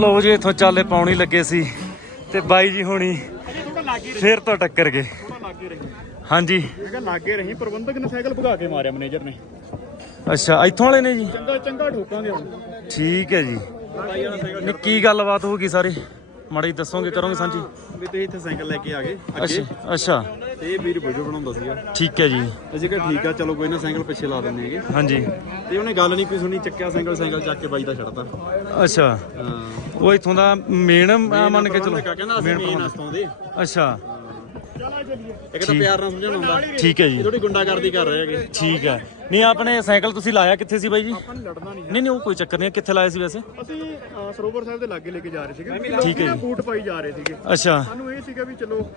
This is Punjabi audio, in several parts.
ਲੋ ਜੀ ਇੱਥੋਂ ਚਾਲੇ ਪਾਉਣੀ ਲੱਗੇ ਸੀ ਤੇ ਬਾਈ ਜੀ ਹੁਣੀ ਫੇਰ ਤੋਂ ਟੱਕਰ ਗਏ। ਹਾਂਜੀ। ਲਾਗੇ ਰਹੀ ਪ੍ਰਬੰਧਕ ਨੇ ਸਾਈਕਲ ਭਗਾ ਕੇ ਮਾਰਿਆ ਮੈਨੇਜਰ ਨੇ। ਅੱਛਾ ਇੱਥੋਂ ਵਾਲੇ ਨੇ ਜੀ? ਚੰਗਾ ਚੰਗਾ ਠੋਕਾਂਗੇ ਹੁਣ। ਠੀਕ ਹੈ ਜੀ। ਕੀ ਗੱਲਬਾਤ ਹੋ ਗਈ ਸਾਰੀ। ਮਾੜੀ ਦੱਸੋਗੇ ਕਰੋਗੇ ਸਾਂਝੀ? ਵੀ ਤੁਸੀਂ ਇੱਥੇ ਸਾਈਕਲ ਲੈ ਕੇ ਆ ਗਏ ਅੱਛਾ ਅੱਛਾ। ਤੇ ਇਹ ਵੀਰ ਵੀਡੀਓ ਬਣਾਉਂਦਾ ਸੀਗਾ। ਠੀਕ ਹੈ ਜੀ। ਅਸੀਂ ਕਿਹਾ ਠੀਕ ਆ ਚਲੋ ਕੋਈ ਨਾ ਸਾਈਕਲ ਪਿੱਛੇ ਲਾ ਦਿੰਦੇ ਹੈਗੇ। ਹਾਂਜੀ। ਤੇ ਉਹਨੇ ਗੱਲ ਨਹੀਂ ਕੋਈ ਸੁਣੀ ਚੱਕਿਆ ਸਾਈਕਲ ਸਾਈਕਲ ਚੱਕ ਕੇ ਬਾਈ ਦਾ ਛੱਡਤਾ। ਅੱਛਾ। ਹਾਂ। ਉਹ ਇੱਥੋਂ ਦਾ ਮੇਨ ਮੰਨ ਕੇ ਚਲੋ ਕਹਿੰਦਾ ਅਸੀਂ ਮੇਨ ਹਸਤੋਂ ਦੇ। ਅੱਛਾ। ਇੱਕ ਤਾਂ ਪਿਆਰ ਨਾਲ ਸਮਝਾਉਣਾ ਹੁੰਦਾ। ਠੀਕ ਹੈ ਜੀ। ਥੋੜੀ ਗੁੰਡਾਗਰਦੀ ਕਰ ਰਹੇ ਹੈਗੇ। ਠੀਕ ਹੈ। ਨਹੀਂ ਆਪਣੇ ਸਾਈਕਲ ਤੁਸੀਂ ਲਾਇਆ ਕਿੱਥੇ ਸੀ ਬਾਈ ਜੀ? ਆਪਾਂ ਨੂੰ ਲੜਨਾ ਨਹੀਂ ਨਹੀਂ ਨਹੀਂ ਉਹ ਕੋਈ ਚੱਕਰ ਨਹੀਂ ਕਿੱਥੇ ਲਾਇਆ ਸੀ ਵੈਸੇ? ਅਸੀਂ ਅ, ਸਰੋਵਰ ਸਾਹਿਬ ਦੇ ਲਾਗੇ ਲੈ ਕੇ ਜਾ ਰਹੇ ਸੀਗੇ। ਠੀਕ ਹੈ ਜੀ। ਬੂਟ ਪਾਈ ਜਾ ਰਹੇ ਸੀਗੇ। ਅੱਛਾ। ਸਾਨੂੰ ਇਹ ਸੀਗਾ ਵੀ ਚਲੋ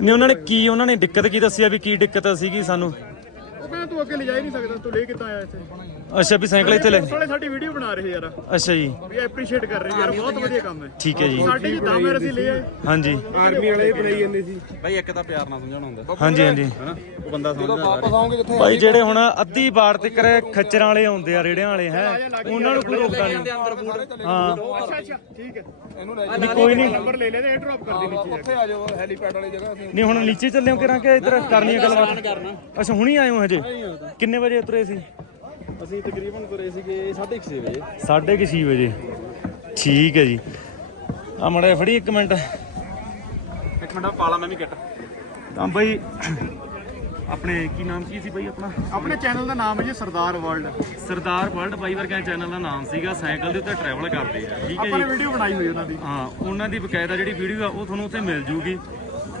ਨਹੀਂ ਉਹਨਾਂ ਨੇ ਕੀ ਉਹਨਾਂ ਨੇ ਦਿੱਕਤ ਕੀ ਦੱਸਿਆ ਵੀ ਕੀ ਦਿੱਕਤ ਸੀਗੀ ਸਾਨੂੰ? ਉਹ ਕਹਿੰਦਾ ਤੂੰ ਅੱਗੇ ਲੈ ਜਾ ਹੀ ਨਹੀਂ ਸਕਦਾ ਤੂੰ ਲੈ ਕਿੱਦਾਂ ਆਇਆ ਇੱਥੇ ਅੱਛਾ ਵੀ ਸਾਈਕਲ ਇੱਥੇ ਲੈ ਵਾਲੇ ਸਾਡੀ ਵੀਡੀਓ ਬਣਾ ਰਹੇ ਯਾਰ ਅੱਛਾ ਜੀ ਵੀ ਐਪਰੀਸ਼ੀਏਟ ਕਰ ਰਹੇ ਯਾਰ ਬਹੁਤ ਵਧੀਆ ਕੰਮ ਹੈ ਠੀਕ ਹੈ ਜੀ ਸਾਡੇ ਜੀ ਦਮ ਹੈ ਅਸੀਂ ਲੈ ਆਏ ਹਾਂਜੀ ਆਰਮੀ ਵਾਲੇ ਬਣਾਈ ਜਾਂਦੇ ਸੀ ਬਾਈ ਇੱਕ ਤਾਂ ਪਿਆਰ ਨਾਲ ਸਮਝਾਉਣਾ ਹੁੰਦਾ ਹਾਂਜੀ ਹਾਂਜੀ ਹਨਾ ਉਹ ਬੰਦਾ ਸਮਝਦਾ ਭਾਈ ਜਿਹੜੇ ਹੁਣ ਅੱਧੀ ਬਾੜ ਤੇ ਕਰੇ ਖੱਚਰਾਂ ਵਾਲੇ ਆਉਂਦੇ ਆ ਰੇੜਿਆਂ ਵਾਲੇ ਹੈ ਉਹਨਾਂ ਨੂੰ ਕੋਈ ਰੋਕਦਾ ਨਹੀਂ ਹਾਂ ਅੱਛਾ ਅੱਛਾ ਠੀਕ ਹੈ ਨਹੀਂ ਕੋਈ ਨਹੀਂ ਨੰਬਰ ਲੈ ਲੈ ਤੇ ਇਹ ਡ੍ਰੌਪ ਕਰ ਦੇ ਨੀਚੇ ਜਾ ਕੇ ਆ ਜਾਓ ਹੈਲੀਪੈਡ ਵਾਲੀ ਜਗ੍ਹਾ ਨਹੀਂ ਹੁਣ ਨੀਚੇ ਚੱਲਿਓ ਕਿਰਾਂ ਕਿ ਇੱਧਰ ਕਰਨੀ ਹੈ ਗੱਲਬਾਤ ਅੱਛਾ ਹੁਣੀ ਆਏ ਹੋ ਹਜੇ ਕਿੰਨੇ ਵਜੇ ਉਤਰੇ ਸੀ? ਅਸੀਂ ਤਕਰੀਬਨ ਤੁਰੇ ਸੀਗੇ 6:30 ਵਜੇ। 6:30 ਵਜੇ। ਠੀਕ ਹੈ ਜੀ। ਆ ਮੜਾ ਫੜੀ ਇੱਕ ਮਿੰਟ। ਇੱਕ ਮਿੰਟ ਪਾਲਾ ਮੈਂ ਵੀ ਕਿੱਟ। ਤਾਂ ਬਈ ਆਪਣੇ ਕੀ ਨਾਮ ਕੀ ਸੀ ਬਈ ਆਪਣਾ? ਆਪਣੇ ਚੈਨਲ ਦਾ ਨਾਮ ਹੈ ਜੀ ਸਰਦਾਰ ਵਰਲਡ। ਸਰਦਾਰ ਵਰਲਡ ਬਾਈ ਵਰਗਾ ਚੈਨਲ ਦਾ ਨਾਮ ਸੀਗਾ ਸਾਈਕਲ ਦੇ ਉੱਤੇ ਟਰੈਵਲ ਕਰਦੇ ਆ। ਠੀਕ ਹੈ ਆਪਾਂ ਨੇ ਜੀ। ਵੀਡੀਓ ਬਣਾਈ ਹੋਈ ਉਹਨਾਂ ਦੀ। ਹਾਂ ਉਹਨਾਂ ਦੀ ਬਕਾਇਦਾ ਜਿਹੜੀ ਵੀਡੀਓ ਆ ਉਹ ਤੁਹਾਨੂੰ ਉੱਥੇ ਮਿਲ ਜੂਗੀ।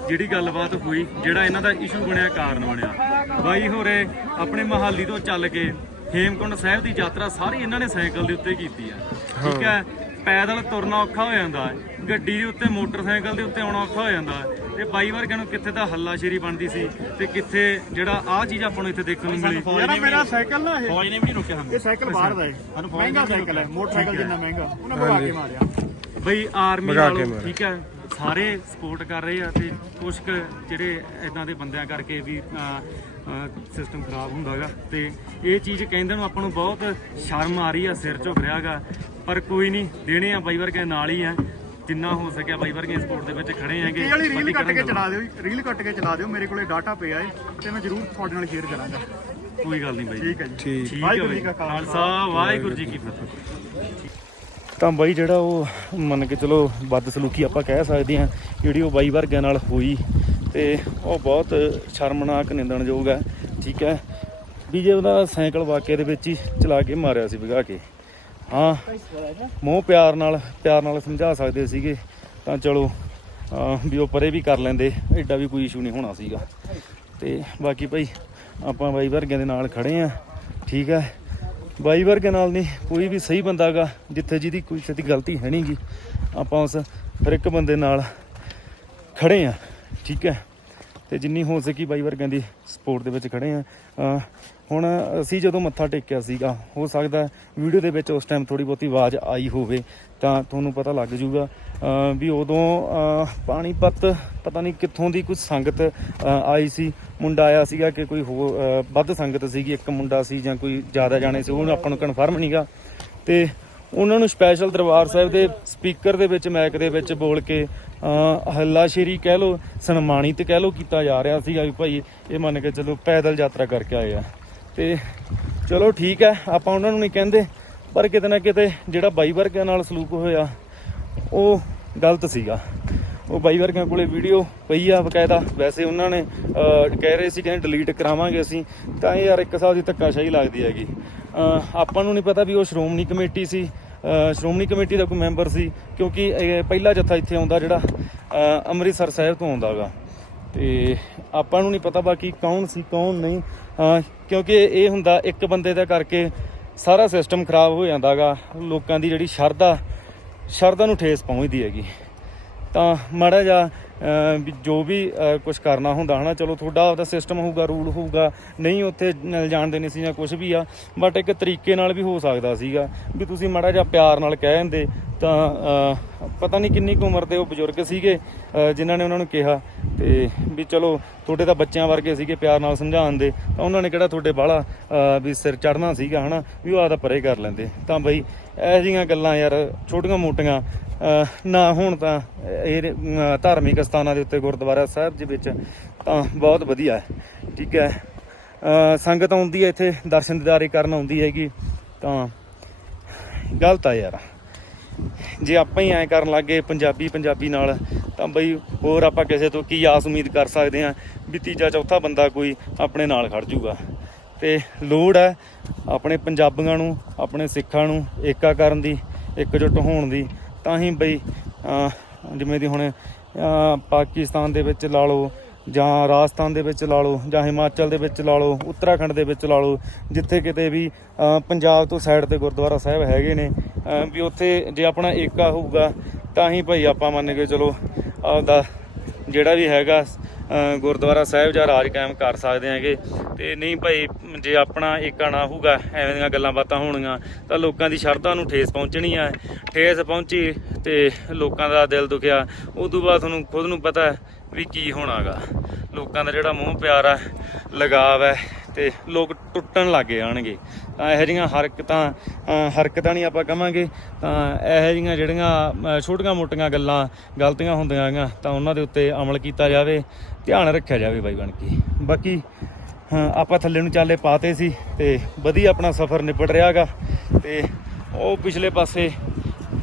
ਜਿਹੜੀ ਗੱਲਬਾਤ ਹੋਈ ਜਿਹੜਾ ਇਹਨਾਂ ਦਾ ਇਸ਼ੂ ਬਣਿਆ ਕਾਰਨ ਬਣਿਆ। ਬਾਈ ਹੋਰੇ ਆਪਣੇ ਮਹਾਲੀ ਤੋਂ ਚੱਲ ਕੇ ਹੇਮਕੁੰਡ ਸਾਹਿਬ ਦੀ ਯਾਤਰਾ ਸਾਰੀ ਇਹਨਾਂ ਨੇ ਸਾਈਕਲ ਦੇ ਉੱਤੇ ਕੀਤੀ ਆ। ਠੀਕ ਹੈ? ਪੈਦਲ ਤੁਰਨਾ ਔਖਾ ਹੋ ਜਾਂਦਾ ਹੈ। ਗੱਡੀ ਦੇ ਉੱਤੇ ਮੋਟਰਸਾਈਕਲ ਦੇ ਉੱਤੇ ਆਉਣਾ ਔਖਾ ਹੋ ਜਾਂਦਾ ਹੈ। ਤੇ ਬਾਈ ਵਰਗਿਆਂ ਨੂੰ ਕਿੱਥੇ ਤਾਂ ਹੱਲਾਸ਼ੇਰੀ ਬਣਦੀ ਸੀ ਤੇ ਕਿੱਥੇ ਜਿਹੜਾ ਆਹ ਚੀਜ਼ ਆਪਾਂ ਨੂੰ ਇੱਥੇ ਦੇਖਣ ਨੂੰ ਮਿਲੀ? ਯਾਰ ਮੇਰਾ ਸਾਈਕਲ ਨਾ ਇਹ। ਫੌਜ ਨੇ ਵੀ ਨਹੀਂ ਰੋਕਿਆ ਸਾਨੂੰ। ਇਹ ਸਾਈਕਲ ਬਾਹਰ ਦਾ ਹੈ। ਮਹਿੰਗਾ ਸਾਈਕਲ ਹੈ। ਮੋਟਰਸਾਈਕਲ ਜਿੰਨਾ ਮਹਿੰਗਾ ਉਹਨਾਂ ਭਗਾ ਕੇ ਮਾਰਿਆ। ਬਈ ਆਰਮੀ ਨਾਲ ਠੀਕ ਹੈ? ਸਾਰੇ ਸਪੋਰਟ ਕਰ ਰਹੇ ਆ ਤੇ ਕੁਝ ਜਿਹੜੇ ਇਦਾਂ ਦੇ ਬੰਦਿਆਂ ਕਰਕੇ ਵੀ ਸਿਸਟਮ ਖਰਾਬ ਹੁੰਦਾਗਾ ਤੇ ਇਹ ਚੀਜ਼ ਕਹਿੰਦੇ ਨੂੰ ਆਪਾਂ ਨੂੰ ਬਹੁਤ ਸ਼ਰਮ ਆ ਰਹੀ ਆ ਸਿਰ ਝੁਕ ਰਿਹਾਗਾ ਪਰ ਕੋਈ ਨਹੀਂ ਦੇਣੇ ਆ ਬਾਈ ਵਰਗੇ ਨਾਲ ਹੀ ਆ। ਜਿੰਨਾ ਹੋ ਸਕਿਆ ਬਾਈ ਵਰਗੇ ਸਪੋਰਟ ਦੇ ਵਿੱਚ ਖੜੇ ਆਂਗੇ ਇਹ ਵਾਲੀ ਰੀਲ ਕੱਟ ਕੇ ਚਲਾ ਦਿਓ ਰੀਲ ਕੱਟ ਕੇ ਚਲਾ ਦਿਓ। ਮੇਰੇ ਕੋਲੇ ਡਾਟਾ ਪਿਆ ਏ ਤੇ ਮੈਂ ਜ਼ਰੂਰ ਤੁਹਾਡੇ ਨਾਲ ਸ਼ੇਅਰ ਕਰਾਂਗਾ। ਕੋਈ ਗੱਲ ਨਹੀਂ ਬਾਈ ਠੀਕ ਹੈ ਜੀ। ਠੀਕ ਹੈ ਵਾਹਿਗੁਰੂ ਜੀ ਕਾ ਖਾਲਸਾ ਵਾਹਿਗੁਰੂ ਜੀ ਕੀ ਫਤਿਹ। ਤਾਂ ਬਾਈ ਜਿਹੜਾ ਉਹ ਮੰਨ ਕੇ ਚਲੋ ਬਦਸਲੂਕੀ ਆਪਾਂ ਕਹਿ ਸਕਦੇ ਹਾਂ, ਜਿਹੜੀ ਉਹ ਬਾਈ ਵਰਗਿਆਂ ਨਾਲ ਹੋਈ ਤੇ ਉਹ ਬਹੁਤ ਸ਼ਰਮਨਾਕ ਨਿੰਦਣਯੋਗ ਹੈ, ਠੀਕ ਹੈ। ਵੀ ਜੇ ਉਹਦਾ ਸਾਈਕਲ ਵਾਕਿਆ ਦੇ ਵਿੱਚ ਹੀ ਚਲਾ ਕੇ ਮਾਰਿਆ ਸੀ ਭਗਾ ਕੇ। ਹਾਂ, ਮੋਹ ਪਿਆਰ ਨਾਲ ਪਿਆਰ ਨਾਲ ਸਮਝਾ ਸਕਦੇ ਸੀਗੇ, ਤਾਂ ਚਲੋ ਵੀ ਉਹ ਪਰੇ ਵੀ ਕਰ ਲੈਂਦੇ, ਐਡਾ ਵੀ ਕੋਈ ਇਸ਼ੂ ਨਹੀਂ ਹੋਣਾ ਸੀਗਾ। ਤੇ ਬਾਕੀ ਭਾਈ, ਆਪਾਂ ਬਾਈ ਵਰਗਿਆਂ ਦੇ ਨਾਲ ਖੜੇ ਆ ਠੀਕ ਹੈ। ਬਾਈ ਵਰਗੇ ਨਾਲ ਨਹੀਂ, ਕੋਈ ਵੀ ਸਹੀ ਬੰਦਾਗਾ ਜਿੱਥੇ ਜਿਹਦੀ ਕੋਈ ਕਿਸੇ ਗਲਤੀ ਹੈ ਨਹੀਂਗੀ ਆਪਾਂ ਉਸ ਹਰ ਇੱਕ ਬੰਦੇ ਨਾਲ ਖੜੇ ਆ, ਠੀਕ ਹੈ? ਤੇ ਜਿੰਨੀ ਹੋ ਸਕੀ ਬਾਈ ਵਰਗਿਆਂ ਦੀ ਸਪੋਰਟ ਦੇ ਵਿੱਚ ਖੜੇ ਆ। ਹੁਣ ਅਸੀਂ ਜਦੋਂ ਮੱਥਾ ਟੇਕਿਆ ਸੀਗਾ, ਹੋ ਸਕਦਾ ਵੀਡੀਓ ਦੇ ਵਿੱਚ ਉਸ ਟਾਈਮ ਥੋੜੀ ਬਹੁਤੀ ਆਵਾਜ਼ ਆਈ ਹੋਵੇ, ਤਾਂ ਤੁਹਾਨੂੰ ਪਤਾ ਲੱਗ ਜੂਗਾ ਵੀ ਉਦੋਂ ਪਾਣੀਪਤ ਪਤਾ ਨਹੀਂ ਕਿੱਥੋਂ ਦੀ ਕੁਝ ਸੰਗਤ ਆਈ ਸੀ। ਮੁੰਡਾ ਆਇਆ ਸੀਗਾ ਕਿ ਕੋਈ ਹੋਰ ਵੱਧ ਸੰਗਤ ਸੀਗੀ। ਇੱਕ ਮੁੰਡਾ ਸੀ ਜਾਂ ਕੋਈ ਜ਼ਿਆਦਾ ਜਾਣੇ ਸੀ, ਉਹਨੂੰ ਆਪਾਂ ਨੂੰ ਕਨਫਰਮ ਨਹੀਂਗਾ ਤੇ ਉਹਨਾਂ ਨੂੰ ਸਪੈਸ਼ਲ ਦਰਬਾਰ ਸਾਹਿਬ ਦੇ ਸਪੀਕਰ ਦੇ ਵਿੱਚ ਮੈਕ ਦੇ ਵਿੱਚ ਬੋਲ ਕੇ, ਅਹ, ਹੱਲਾਸ਼ੇਰੀ ਕਹਿ ਲੋ ਸਨਮਾਨਿਤ ਕਹਿ ਲੋ ਕੀਤਾ ਜਾ ਰਿਹਾ ਸੀਗਾ ਵੀ ਭਾਈ, ਇਹ ਮੰਨ ਕੇ ਚਲੋ ਪੈਦਲ ਯਾਤਰਾ ਕਰਕੇ ਆਏ ਆ। ਤੇ ਚਲੋ ਠੀਕ ਹੈ, ਆਪਾਂ ਉਹਨਾਂ ਨੂੰ ਨਹੀਂ ਕਹਿੰਦੇ, ਪਰ ਕਿਤੇ ਨਾ ਕਿਤੇ ਜਿਹੜਾ ਬਾਈ ਵਰਗਿਆਂ ਨਾਲ ਸਲੂਕ ਹੋਇਆ ਉਹ ਗਲਤ ਸੀਗਾ। ਉਹ ਬਾਈ ਵਰਗਿਆਂ ਕੋਲੇ ਵੀਡੀਓ ਪਈ ਆ ਬਕਾਇਦਾ। ਵੈਸੇ ਉਹਨਾਂ ਨੇ ਕਹਿ ਰਹੇ ਸੀ ਕਹਿੰਦੇ ਡਿਲੀਟ ਕਰਾਵਾਂਗੇ ਅਸੀਂ। ਤਾਂ ਇਹ ਯਾਰ ਇੱਕ ਸਾਲ ਦੀ ਧੱਕਾਸ਼ਾਹੀ ਲੱਗਦੀ ਹੈਗੀ। ਆਪਾਂ ਨੂੰ ਨਹੀਂ ਪਤਾ ਵੀ ਉਹ ਸ਼੍ਰੋਮਣੀ ਕਮੇਟੀ ਸੀ। ਸ਼੍ਰੋਮਣੀ ਕਮੇਟੀ ਦਾ ਕੋਈ ਮੈਂਬਰ ਸੀ, ਕਿਉਂਕਿ ਇਹ ਪਹਿਲਾ ਜੱਥਾ ਇੱਥੇ ਆਉਂਦਾ ਜਿਹੜਾ ਅੰਮ੍ਰਿਤਸਰ ਸਾਹਿਬ ਤੋਂ ਆਉਂਦਾਗਾ ਤੇ ਆਪਾਂ ਨੂੰ ਨਹੀਂ ਪਤਾ ਬਾਕੀ ਕੌਣ ਸੀ, ਕੌਣ ਨਹੀਂ। ਕਿਉਂਕਿ ਇਹ ਹੁੰਦਾ ਇੱਕ ਬੰਦੇ ਦਾ ਕਰਕੇ ਸਾਰਾ ਸਿਸਟਮ ਖਰਾਬ ਹੋ ਜਾਂਦਾਗਾ ਲੋਕਾਂ ਦੀ ਜਿਹੜੀ ਸ਼ਰਧਾ ਸ਼ਰਧਾ ਨੂੰ ਠੇਸ ਪਹੁੰਚਦੀ ਹੈਗੀ। ਤਾਂ ਮਾੜਾ ਜਿਹਾ ਵੀ ਜੋ ਵੀ ਕੁਝ ਕਰਨਾ ਹੁੰਦਾ ਹਨਾ ਚਲੋ ਤੁਹਾਡਾ ਆਪਦਾ ਸਿਸਟਮ ਹੋਊਗਾ ਰੂਲ ਹੋਊਗਾ ਨਹੀਂ ਉੱਥੇ ਨ- ਜਾਣ ਦੇਣੀ ਸੀ ਜਾਂ ਕੁਝ ਵੀ ਆ ਬਟ ਇੱਕ ਤਰੀਕੇ ਨਾਲ ਵੀ ਹੋ ਸਕਦਾ ਸੀਗਾ ਵੀ ਤੁਸੀਂ ਮਾੜਾ ਜਿਹਾ ਪਿਆਰ ਨਾਲ ਕਹਿ ਦਿੰਦੇ ਤਾਂ ਪਤਾ ਨਹੀਂ ਕਿੰਨੀ ਕੁ ਉਮਰ ਦੇ ਉਹ ਬਜ਼ੁਰਗ ਸੀਗੇ ਅਹ, ਜਿਨ੍ਹਾਂ ਨੇ ਉਹਨਾਂ ਨੂੰ ਕਿਹਾ ਤੇ ਵੀ ਚਲੋ ਤੁਹਾਡੇ ਤਾਂ ਬੱਚਿਆਂ ਵਰਗੇ ਸੀਗੇ ਪਿਆਰ ਨਾਲ ਸਮਝਾਉਣ ਦੇ ਤਾਂ ਉਹਨਾਂ ਨੇ ਕਿਹੜਾ ਤੁਹਾਡੇ ਬਾਹਲਾ ਵੀ ਸਿਰ ਚੜਨਾ ਸੀਗਾ ਹਨਾ ਵੀ ਉਹ ਆਦਾ ਪਰੇ ਕਰ ਲੈਂਦੇ ਤਾਂ ਬਈ ਇਹੋ ਜਿਹੀਆਂ ਗੱਲਾਂ ਯਾਰ, ਛੋਟੀਆਂ ਮੋਟੀਆਂ। ਨਾ ਹੁਣ ਤਾਂ ਇਹ ਧਾਰਮਿਕ ਸਥਾਨਾਂ ਦੇ ਉੱਤੇ ਗੁਰਦੁਆਰਾ ਸਾਹਿਬ ਜੀ ਵਿੱਚ ਤਾਂ ਬਹੁਤ ਵਧੀਆ ਹੈ। ਠੀਕ ਹੈ। ਸੰਗਤ ਆਉਂਦੀ ਹੈ ਇੱਥੇ, ਦਰਸ਼ਨ ਦਿਦਾਰੇ ਕਰਨ ਆਉਂਦੀ ਹੈਗੀ। ਤਾਂ ਗਲਤ ਆ ਯਾਰ। ਜੇ ਆਪਾਂ ਹੀ ਐਂ ਕਰਨ ਲੱਗੇ ਪੰਜਾਬੀ ਪੰਜਾਬੀ ਨਾਲ, ਤਾਂ ਬਈ ਹੋਰ ਆਪਾਂ ਕਿਸੇ ਤੋਂ ਕੀ ਆਸ ਉਮੀਦ ਕਰ ਸਕਦੇ ਹਾਂ ਵੀ ਤੀਜਾ, ਚੌਥਾ ਬੰਦਾ ਕੋਈ ਆਪਣੇ ਨਾਲ ਖੜ ਜੂਗਾ। ਤੇ ਲੋੜ ਹੈ ਆਪਣੇ ਪੰਜਾਬੀਆਂ ਨੂੰ, ਆਪਣੇ ਸਿੱਖਾਂ ਨੂੰ ਏਕਾ ਕਰਨ ਦੀ, ਇਕਜੁੱਟ ਹੋਣ ਦੀ। ਤਾਂ ਹੀ ਬਈ ਜਿਵੇਂ ਦੀ ਹੁਣ ਪਾਕਿਸਤਾਨ ਦੇ ਵਿੱਚ ਲਾ ਲਓ ਜਾਂ ਰਾਜਸਥਾਨ ਦੇ ਵਿੱਚ ਲਾ ਲਓ ਜਾਂ ਹਿਮਾਚਲ ਦੇ ਵਿੱਚ ਲਾ ਲਓ, ਉੱਤਰਾਖੰਡ ਦੇ ਵਿੱਚ ਲਾ ਲਓ, ਜਿੱਥੇ ਕਿਤੇ ਵੀ ਪੰਜਾਬ ਤੋਂ ਸਾਈਡ ਤੇ ਗੁਰਦੁਆਰਾ ਸਾਹਿਬ ਹੈਗੇ ਨੇ ਵੀ ਉੱਥੇ ਜੇ ਆਪਣਾ ਏਕਾ ਹੋਊਗਾ, ਤਾਂ ਹੀ ਭਾਈ ਆਪਾਂ ਮੰਨ ਕੇ ਚਲੋ ਆਪਦਾ ਜਿਹੜਾ ਵੀ ਹੈਗਾ ਗੁਰਦੁਆਰਾ ਸਾਹਿਬ ਜਾਂ ਰਾਜ ਕਾਇਮ ਕਰ ਸਕਦੇ ਹੈਗੇ। ਤੇ ਨਹੀਂ ਭਾਈ, ਜੇ ਆਪਣਾ ਏਕਾ ਨਾ ਹੋਊਗਾ, ਐਵੇਂ ਦੀਆਂ ਗੱਲਾਂ ਬਾਤਾਂ ਹੋਣਗੀਆਂ, ਤਾਂ ਲੋਕਾਂ ਦੀ ਸ਼ਰਧਾ ਨੂੰ ਠੇਸ ਪਹੁੰਚਣੀ ਆ। ਠੇਸ ਪਹੁੰਚੀ ਤੇ ਲੋਕਾਂ ਦਾ ਦਿਲ ਦੁਖਿਆ। ਉਸ ਤੋਂ ਬਾਅਦ ਤੁਹਾਨੂੰ ਖੁਦ ਨੂੰ ਪਤਾ ਵੀ ਕੀ ਹੋਣਾਗਾ। ਲੋਕਾਂ ਦਾ ਜਿਹੜਾ ਮੋਹ ਪਿਆਰ ਆ ਲਗਾਵ ਹੈ ਤੇ ਲੋਕ ਟੁੱਟਣ ਲੱਗੇ ਆਣਗੇ ਤਾਂ ਇਹੋ ਜਿਹੀਆਂ ਹਰਕਤਾਂ ਹਰਕਤਾਂ ਨਹੀਂ ਆਪਾਂ ਕਵਾਂਗੇ। ਤਾਂ ਇਹੋ ਜਿਹੀਆਂ ਜਿਹੜੀਆਂ ਛੋਟੀਆਂ ਮੋਟੀਆਂ ਗੱਲਾਂ ਗਲਤੀਆਂ ਹੁੰਦੀਆਂ ਹੈਗੀਆਂ ਤਾਂ ਉਹਨਾਂ ਦੇ ਉੱਤੇ ਅਮਲ ਕੀਤਾ ਜਾਵੇ ਧਿਆਨ ਰੱਖਿਆ ਜਾਵੇ ਬਾਈ ਬਣ ਕੇ। ਬਾਕੀ ਆਪਾਂ ਥੱਲੇ ਨੂੰ ਚਾਲੇ ਪਾਤੇ ਸੀ ਤੇ ਵਧੀਆ ਆਪਣਾ ਸਫ਼ਰ ਨਿਬੜ ਰਿਹਾਗਾ। ਤੇ ਉਹ ਪਿਛਲੇ ਪਾਸੇ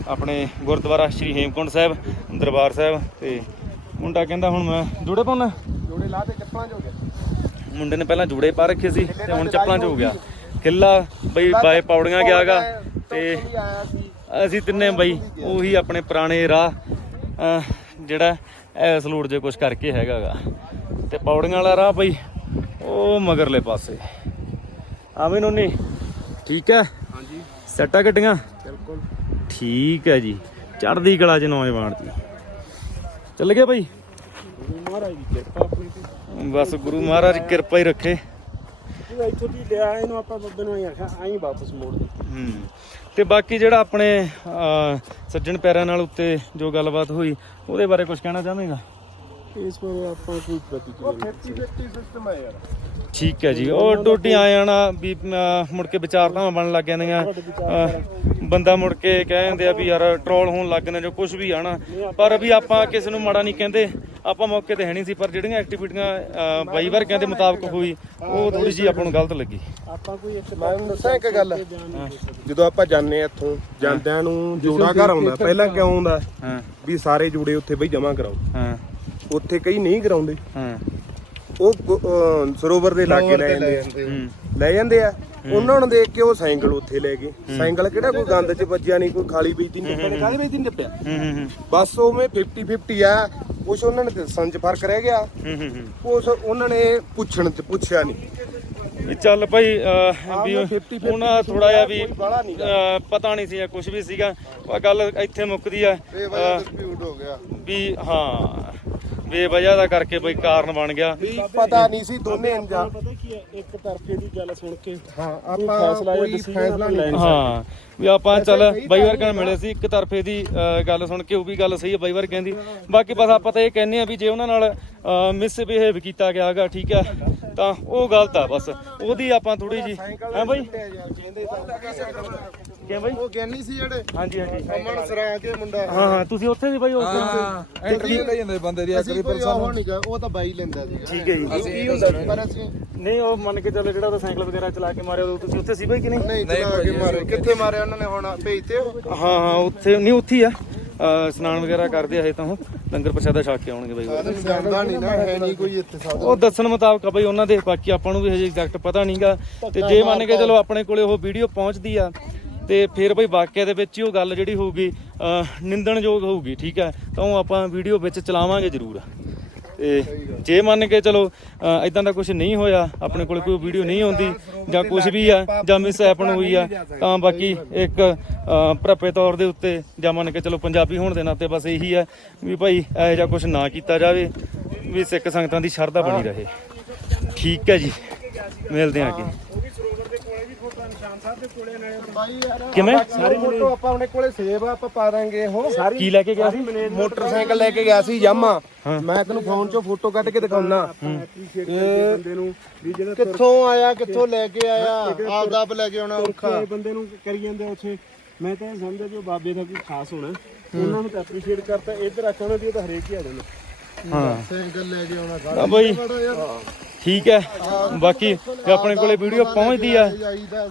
ਆਪਣੇ ਗੁਰਦੁਆਰਾ ਸ਼੍ਰੀ ਹੇਮਕੁੰਟ ਸਾਹਿਬ ਦਰਬਾਰ ਸਾਹਿਬ ਤੇ ਮੁੰਡਾ ਕਹਿੰਦਾ ਹੁਣ ਮੈਂ ਜੁੜੇ ਪਾਉਣਾ। ਜੋੜੇ ਲਾ ਤੇ ਚੱਪਲਾਂ ਚ ਹੋ ਗਿਆ। ਮੁੰਡੇ ਨੇ ਪਹਿਲਾਂ ਜੁੜੇ ਪਾ ਰੱਖੇ ਸੀ ਤੇ ਹੁਣ ਚੱਪਲਾਂ 'ਚ ਹੋ ਗਿਆ। ਕਿੱਲਾ ਬਈ ਬਾਏ ਪੌੜੀਆਂ ਗਿਆਗਾ ਤੇ ਅਸੀਂ ਤਿੰਨੇ ਬਈ ਉਹੀ ਆਪਣੇ ਪੁਰਾਣੇ ਰਾਹ ਜਿਹੜਾ ਐਸ ਲੋਡ ਜੇ ਕੁਝ ਕਰਕੇ ਹੈਗਾਗਾ ਤੇ ਪੌੜੀਆਂ ਵਾਲਾ ਰਾਹ ਬਈ ਉਹ ਮਗਰਲੇ ਪਾਸੇ। ਆਵੇਂ ਨੋਨੀ ਠੀਕ ਹੈ ਹਾਂਜੀ। ਸੱਟਾਂ ਗੱਡੀਆਂ ਬਿਲਕੁਲ। ਠੀਕ ਹੈ ਜੀ। ਚੜ੍ਹਦੀ ਕਲਾ ਚ ਨੌਜਵਾਨ ਜੀ ਚੱਲ ਗਿਆ ਬਈ। ਮਹਾਰਾਜ ਦੀ ਕਿਰਪਾ ਆਪਣੀ ਤੇ। ਬਸ ਗੁਰੂ ਮਹਾਰਾਜ ਕਿਰਪਾ ਹੀ ਰੱਖੇ। ਤੂੰ ਇੱਥੋਂ ਦੀ ਲਿਆ ਇਹਨੂੰ ਆਪਾਂ ਬੱਬੇ ਨੂੰ ਆਈ ਆਖਿਆ ਆਈ ਵਾਪਸ ਮੋੜ ਦੇ ਹੂੰ। ਤੇ ਬਾਕੀ ਜਿਹੜਾ ਆਪਣੇ ਅਹ, ਸੱਜਣ ਪੈਰਾਂ ਨਾਲ ਉੱਤੇ ਜੋ ਗੱਲਬਾਤ ਹੋਈ ਉਹਦੇ ਬਾਰੇ ਕੁਝ ਕਹਿਣਾ ਚਾਹਵੇਂਗਾ ਇਸ ਬਾਰੇ ਆਪਾਂ ਕੋਈ ਪ੍ਰਤੀਕਿਰਿਆ ਉਹ 50 50 ਸਿਸਟਮ ਹੈ ਯਾਰ। ਠੀਕ ਹੈ ਜੀ ਉਹ ਟੋਟੀ ਆ ਜਾਣਾ ਵੀ ਅਹ, ਮੁੜ ਕੇ ਵਿਚਾਰਤਾਵਾਂ ਬਣਨ ਲੱਗ ਜਾਂਦੀਆਂ। ਅਹ, ਬੰਦਾ ਮੁੜ ਕੇ ਕਹਿੰਦੇ ਆ ਵੀ ਯਾਰ ਟਰੋਲ ਹੋਣ ਲੱਗ ਜਾਂਦੇ ਜੋ ਕੁਝ ਵੀ ਆਣਾ ਪਰ ਵੀ ਆਪਾਂ ਕਿਸੇ ਨੂੰ ਮਾੜਾ ਨਹੀਂ ਕਹਿੰਦੇ। ਆਪਾਂ ਮੌਕੇ ਤੇ ਹੈ ਨਹੀਂ ਸੀ ਪਰ ਜਿਹੜੀਆਂ ਐਕਟੀਵਿਟੀਆਂ ਅਹ, ਬਾਈ ਵਰਗਿਆਂ ਦੇ ਮੁਤਾਬਕ ਹੋਈ ਉਹ ਥੋੜੀ ਜੀ ਆਪਾਂ ਨੂੰ ਗਲਤ ਲੱਗੀ। ਆਪਾਂ ਕੋਈ ਇੱਕ ਮੈਂ ਤੁਹਾਨੂੰ ਦੱਸਾਂ ਇੱਕ ਗੱਲ। ਜਦੋਂ ਆਪਾਂ ਜਾਂਦੇ ਆ ਇੱਥੋਂ ਜਾਂਦਿਆਂ ਨੂੰ ਜੋੜਾ ਘਰ ਆਉਂਦਾ ਪਹਿਲਾਂ ਕਿਉਂ ਆਉਂਦਾ? ਹਾਂ। ਵੀ ਸਾਰੇ ਜੋੜੇ ਉੱਥੇ ਬਈ ਜਮਾ ਕਰਾਓ। ਹਾਂ। ਉੱਥੇ ਕਈ ਨਹੀਂ ਕਰਾਉਂਦੇ। ਹਾਂ। ਉਹ ਗੁ- ਅਹ ਸਰੋਵਰ ਦੇ ਲਾਗੇ ਲੈ ਜਾਂਦੇ। ਆ। ਹੂੰ। ਲੈ ਜਾਂਦੇ ਆ। ਉਹਨਾਂ ਨੂੰ ਦੇਖ ਕੇ ਉਹ ਸਾਈਕਲ ਉੱਥੇ ਲੈ ਗਏ। ਸਾਈਕਲ ਕਿਹੜਾ ਕੋਈ ਗੰਦ 'ਚ ਵੱਜਿਆ ਨਹੀਂ ਕੋਈ ਖਾਲੀ ਬੀਤੀ ਨਹੀਂ ਟੱਪਿਆ ਖਾਲੀ ਬੀਤੀ ਨਹੀਂ ਟੱਪਿਆ। ਹੂੰ ਹੂੰ ਹੂੰ। ਬਸ ਉਵੇਂ 50 50 ਆ। ਕੁਛ ਉਹਨਾਂ ਨੇ ਦੱਸਣ 'ਚ ਫ਼ਰਕ ਰਹਿ ਗਿਆ। ਹੂੰ ਹੂੰ ਹੂੰ। ਕੁਛ ਉਹਨਾਂ ਨੇ ਪੁੱਛਣ 'ਚ ਪੁੱਛਿਆ ਨਹੀਂ। ਵੀ ਚੱਲ ਭਾਈ ਅਹ, ਵੀ ਆਹ 50-50 ਉਹਨਾਂ ਥੋੜਾ ਜਿਹਾ ਵੀ ਕੋਈ ਬਾਹਲਾ ਨੀਗਾ। ਅਹ, ਪਤਾ ਨਹੀਂ ਸੀ ਜਾਂ ਕੁਝ ਵੀ ਸੀਗਾ। ਉਹ ਗੱਲ ਇੱਥੇ ਮੁੱਕਦੀ ਆ। ਅਹ, ਡਿਸਪਿਊਟ ਹੋ ਗਿਆ। ਵੀ ਹਾਂ ਬੇਵਜ੍ਹਾ ਦਾ ਕਰਕੇ ਬਈ ਕਾਰਨ ਬਣ ਗਿਆ। ਵੀ ਪਤਾ ਨਹੀਂ ਸੀ ਦੋਨੇ ਅੰਜਾਮ ਪਤਾ ਕੀ ਹੈ ਇੱਕ ਤਰਫੇ ਦੀ ਗੱਲ ਸੁਣ ਕੇ ਹਾਂ ਆਪਾਂ ਫੈਸਲਾ ਕੋਈ ਨਹੀਂ ਲੈਣਾ। ਹਾਂ ਵੀ ਆਪਾਂ ਚੱਲ ਬਾਈ ਵਰਗਾਂ ਨੂੰ ਮਿਲੇ ਸੀ ਇੱਕ ਤਰਫੇ ਦੀ ਗੱਲ ਸੁਣ ਕੇ ਉਹ ਵੀ ਗੱਲ ਸਹੀ ਹੈ ਬਾਈ ਵਰ ਕਹਿੰਦੀ ਬਾਕੀ ਬਸ ਆਪਾਂ ਤਾਂ ਇਹ ਕਹਿੰਦੇ ਆ ਵੀ ਜੇ ਉਹਨਾਂ ਨਾਲ ਮਿਸ ਬਿਹੇਵ ਕੀਤਾ ਗਿਆਗਾ ਠੀਕ ਹੈ ਤਾਂ ਉਹ ਗਲਤ ਆ ਬਸ। ਉਹਦੀ ਆਪਾਂ ਥੋੜੀ ਜੀ ਹੈ ਬਾਈ? ਕਿਵੇਂ ਬਾਈ? ਉਹ ਗਿਆਨੀ ਸੀ ਜਿਹੜੇ। ਹਾਂਜੀ ਹਾਂਜੀ। ਅਮਨ ਸਰਾ ਕੇ ਮੁੰਡਾ। ਹਾਂ ਹਾਂ ਤੁਸੀਂ ਉੱਥੇ ਸੀ ਬਾਈ ਉਸ ਇੰਟਰਵਿਊ ਲੈ ਜਾਂਦੇ ਬੰਦੇ ਦੀ ਅਸੀਂ ਕੋਈ ਉਹ ਨਹੀਂ ਜਾ ਉਹ ਤਾਂ ਬਾਈ ਲੈਂਦਾ ਸੀਗਾ। ਠੀਕ ਹੈ ਜੀ। ਕੀ ਹੁੰਦਾ ਸੀ? ਪਰ ਅਸੀਂ ਨਹੀਂ ਉਹ ਮੰਨ ਕੇ ਚੱਲੋ ਜਿਹੜਾ ਉਹ ਸਾਈਕਲ ਵਗੈਰਾ ਚਲਾ ਕੇ ਮਾਰਿਆ ਉਦੋਂ ਤੁਸੀਂ ਉੱਥੇ ਸੀ ਬਾਈ ਕਿ ਨਹੀਂ? ਨਹੀਂ ਚਲਾ ਕੇ ਮਾਰੇ। ਕਿੱਥੇ ਮਾਰਿਆ ਉਹਨਾਂ ਨੇ ਹੁਣ? ਭੇਜਤੇ ਉਹ? ਹਾਂ ਹਾਂ ਉੱਥੇ ਨਹੀਂ ਉੱਥੇ ਹੀ ਆ। ਅਹ ਇਸ਼ਨਾਨ ਵਗੈਰਾ ਕਰਦੇ ਆ ਤਾਂ ਉਹ। ਲੰਗਰ ਪ੍ਰਸ਼ਾਦਾ ਛਕ ਕੇ ਆਉਣਗੇ ਬਾਈ। ਸਾਧਨ ਜਾਂਦਾ ਨਹੀਂ ਨਾ ਹੈ ਨਹੀਂ ਕੋਈ ਇੱਥੇ ਸਾਧਨ। ਉਹ ਦੱਸਣ ਮੁਤਾਬਕ ਆ ਬਈ ਉਹਨਾਂ ਦੇ ਬਾਕੀ ਆਪਾਂ ਨੂੰ ਵੀ ਹਜੇ ਐਗਜ਼ੈਕਟ ਪਤਾ ਨਹੀਂਗਾ ਤੇ ਜੇ ਮੰਨ ਕੇ ਚਲੋ ਆਪਣੇ ਕੋਲੇ ਉਹ ਵੀਡੀਓ ਪਹੁੰਚਦੀ ਆ ਤੇ ਫਿਰ ਬਈ ਵਾਕਿਆ ਦੇ ਵਿੱਚ ਹੀ ਉਹ ਗੱਲ ਜਿਹੜੀ ਹੋਊਗੀ ਨਿੰਦਣਯੋਗ ਹੋਊਗੀ ਠੀਕ ਹੈ? ਤਾਂ ਉਹ ਆਪਾਂ ਵੀਡੀਓ ਵਿੱਚ ਚਲਾਵਾਂਗੇ ਜ਼ਰੂਰ। ਤੇ ਜੇ ਮੰਨ ਕੇ ਚਲੋ ਇਦਾਂ ਦਾ ਕੁਝ ਨਹੀਂ ਹੋਇਆ ਆਪਣੇ ਕੋਲ ਕੋਈ ਵੀਡੀਓ ਨਹੀਂ ਆਉਂਦੀ ਜਾਂ ਕੁਝ ਵੀ ਆ ਜਾਂ ਮਿਸ ਹੈਪਨ ਹੋਈ ਆ ਤਾਂ ਬਾਕੀ ਇੱਕ ਅਹ, ਤੌਰ ਦੇ ਉੱਤੇ ਜਾਂ ਮੰਨ ਕੇ ਚਲੋ ਪੰਜਾਬੀ ਹੋਣ ਦੇ ਨਾਤੇ ਬਸ ਇਹੀ ਆ ਵੀ ਭਾਈ ਇਹੋ ਜਿਹਾ ਕੁਝ ਨਾ ਕੀਤਾ ਜਾਵੇ ਵੀ ਸਿੱਖ ਸੰਗਤਾਂ ਦੀ ਸ਼ਰਧਾ ਬਣੀ ਰਹੇ। ਠੀਕ ਹੈ ਜੀ। ਮਿਲਦੇ ਹਾਂ ਅੱਗੇ। ਕਿਵੇਂ? ਸਾਰੀ ਫੋਟੋ ਆਪਾਂ ਆਪਣੇ ਕੋਲੇ ਸੇਵ ਆ ਆਪਾਂ ਪਾ ਦਾਂਗੇ ਉਹ। ਕੀ ਲੈ ਕੇ ਗਿਆ ਸੀ? ਮੋਟਰਸਾਈਕਲ ਲੈ ਕੇ ਗਿਆ ਸੀ ਯਾਮਾ ਮੈਂ ਤੈਨੂੰ ਫੋਨ 'ਚੋਂ ਫੋਟੋ ਕੱਢ ਕੇ ਦਿਖਾਉਣਾ ਕਿੱਥੋਂ ਆਇਆ ਕਿੱਥੋਂ ਲੈ ਕੇ ਆਇਆ? ਆਪਦਾ ਆਪ ਲੈ ਕੇ ਆਉਣਾ ਔਖਾ। ਬੰਦੇ ਨੂੰ ਕਰੀ ਜਾਂਦੇ ਉੱਥੇ। ਮੈਂ ਤਾਂ ਇਹ ਸਮਝਦਾ ਉਹ ਬਾਬੇ ਦਾ ਕੋਈ ਖਾਸ ਹੋਣਾ ਉਹਨਾਂ ਨੂੰ ਤਾਂ ਐਪਰੀਸ਼ੀਏਟ ਕਰਤਾ। ਇੱਧਰ ਆਖਣਾ ਵੀ ਉਹ ਤਾਂ ਹਰੇਕ ਹੀ ਆ ਜਾਣਾ। ਹਾਂ। ਸਾਈਕਲ ਲੈ ਕੇ ਆਉਣਾ। ਆ ਬਈ। ਠੀਕ ਹੈ। ਬਾਕੀ ਜੇ ਆਪਣੇ ਕੋਲੇ ਵੀਡੀਓ ਪਹੁੰਚਦੀ ਆ,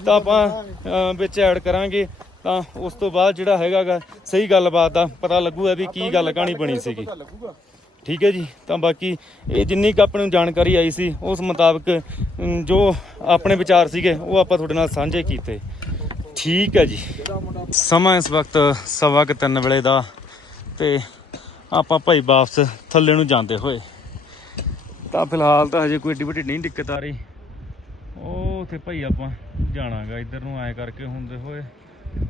ਤਾਂ ਆਪਾਂ ਵਿੱਚ ਐਡ ਕਰਾਂਗੇ। ਤਾਂ ਉਸ ਤੋਂ ਬਾਅਦ ਜਿਹੜਾ ਹੈਗਾਗਾ, ਸਹੀ ਗੱਲਬਾਤ ਦਾ ਪਤਾ ਲੱਗੂਗਾ ਵੀ ਕੀ ਗੱਲ ਕਹਾਣੀ ਬਣੀ ਸੀਗੀ। ਠੀਕ ਹੈ ਜੀ। ਤਾਂ ਬਾਕੀ ਇਹ ਜਿੰਨੀ ਕੁ ਆਪਣੇ ਨੂੰ ਜਾਣਕਾਰੀ ਆਈ ਸੀ, ਉਸ ਮੁਤਾਬਕ ਜੋ ਆਪਣੇ ਵਿਚਾਰ ਸੀਗੇ, ਉਹ ਆਪਾਂ ਤੁਹਾਡੇ ਨਾਲ ਸਾਂਝੇ ਕੀਤੇ। ਠੀਕ ਹੈ ਜੀ। ਸਮਾਂ ਇਸ ਵਕਤ ਸਵਾ ਕੁ ਤਿੰਨ ਵੇਲੇ ਦਾ ਤੇ ਆਪਾਂ ਭਾਈ ਵਾਪਸ ਥੱਲੇ ਨੂੰ ਜਾਂਦੇ ਹੋਏ। ਤਾਂ ਫਿਲਹਾਲ ਤਾਂ ਹਜੇ ਕੋਈ ਏਡੀ ਵੱਡੀ ਨਹੀਂ ਦਿੱਕਤ ਆ ਰਹੀ। ਉਹ ਉੱਥੇ ਭਾਈ ਆਪਾਂ ਜਾਣਾਗਾ ਇੱਧਰ ਨੂੰ ਐ ਕਰਕੇ ਹੁੰਦੇ ਹੋਏ।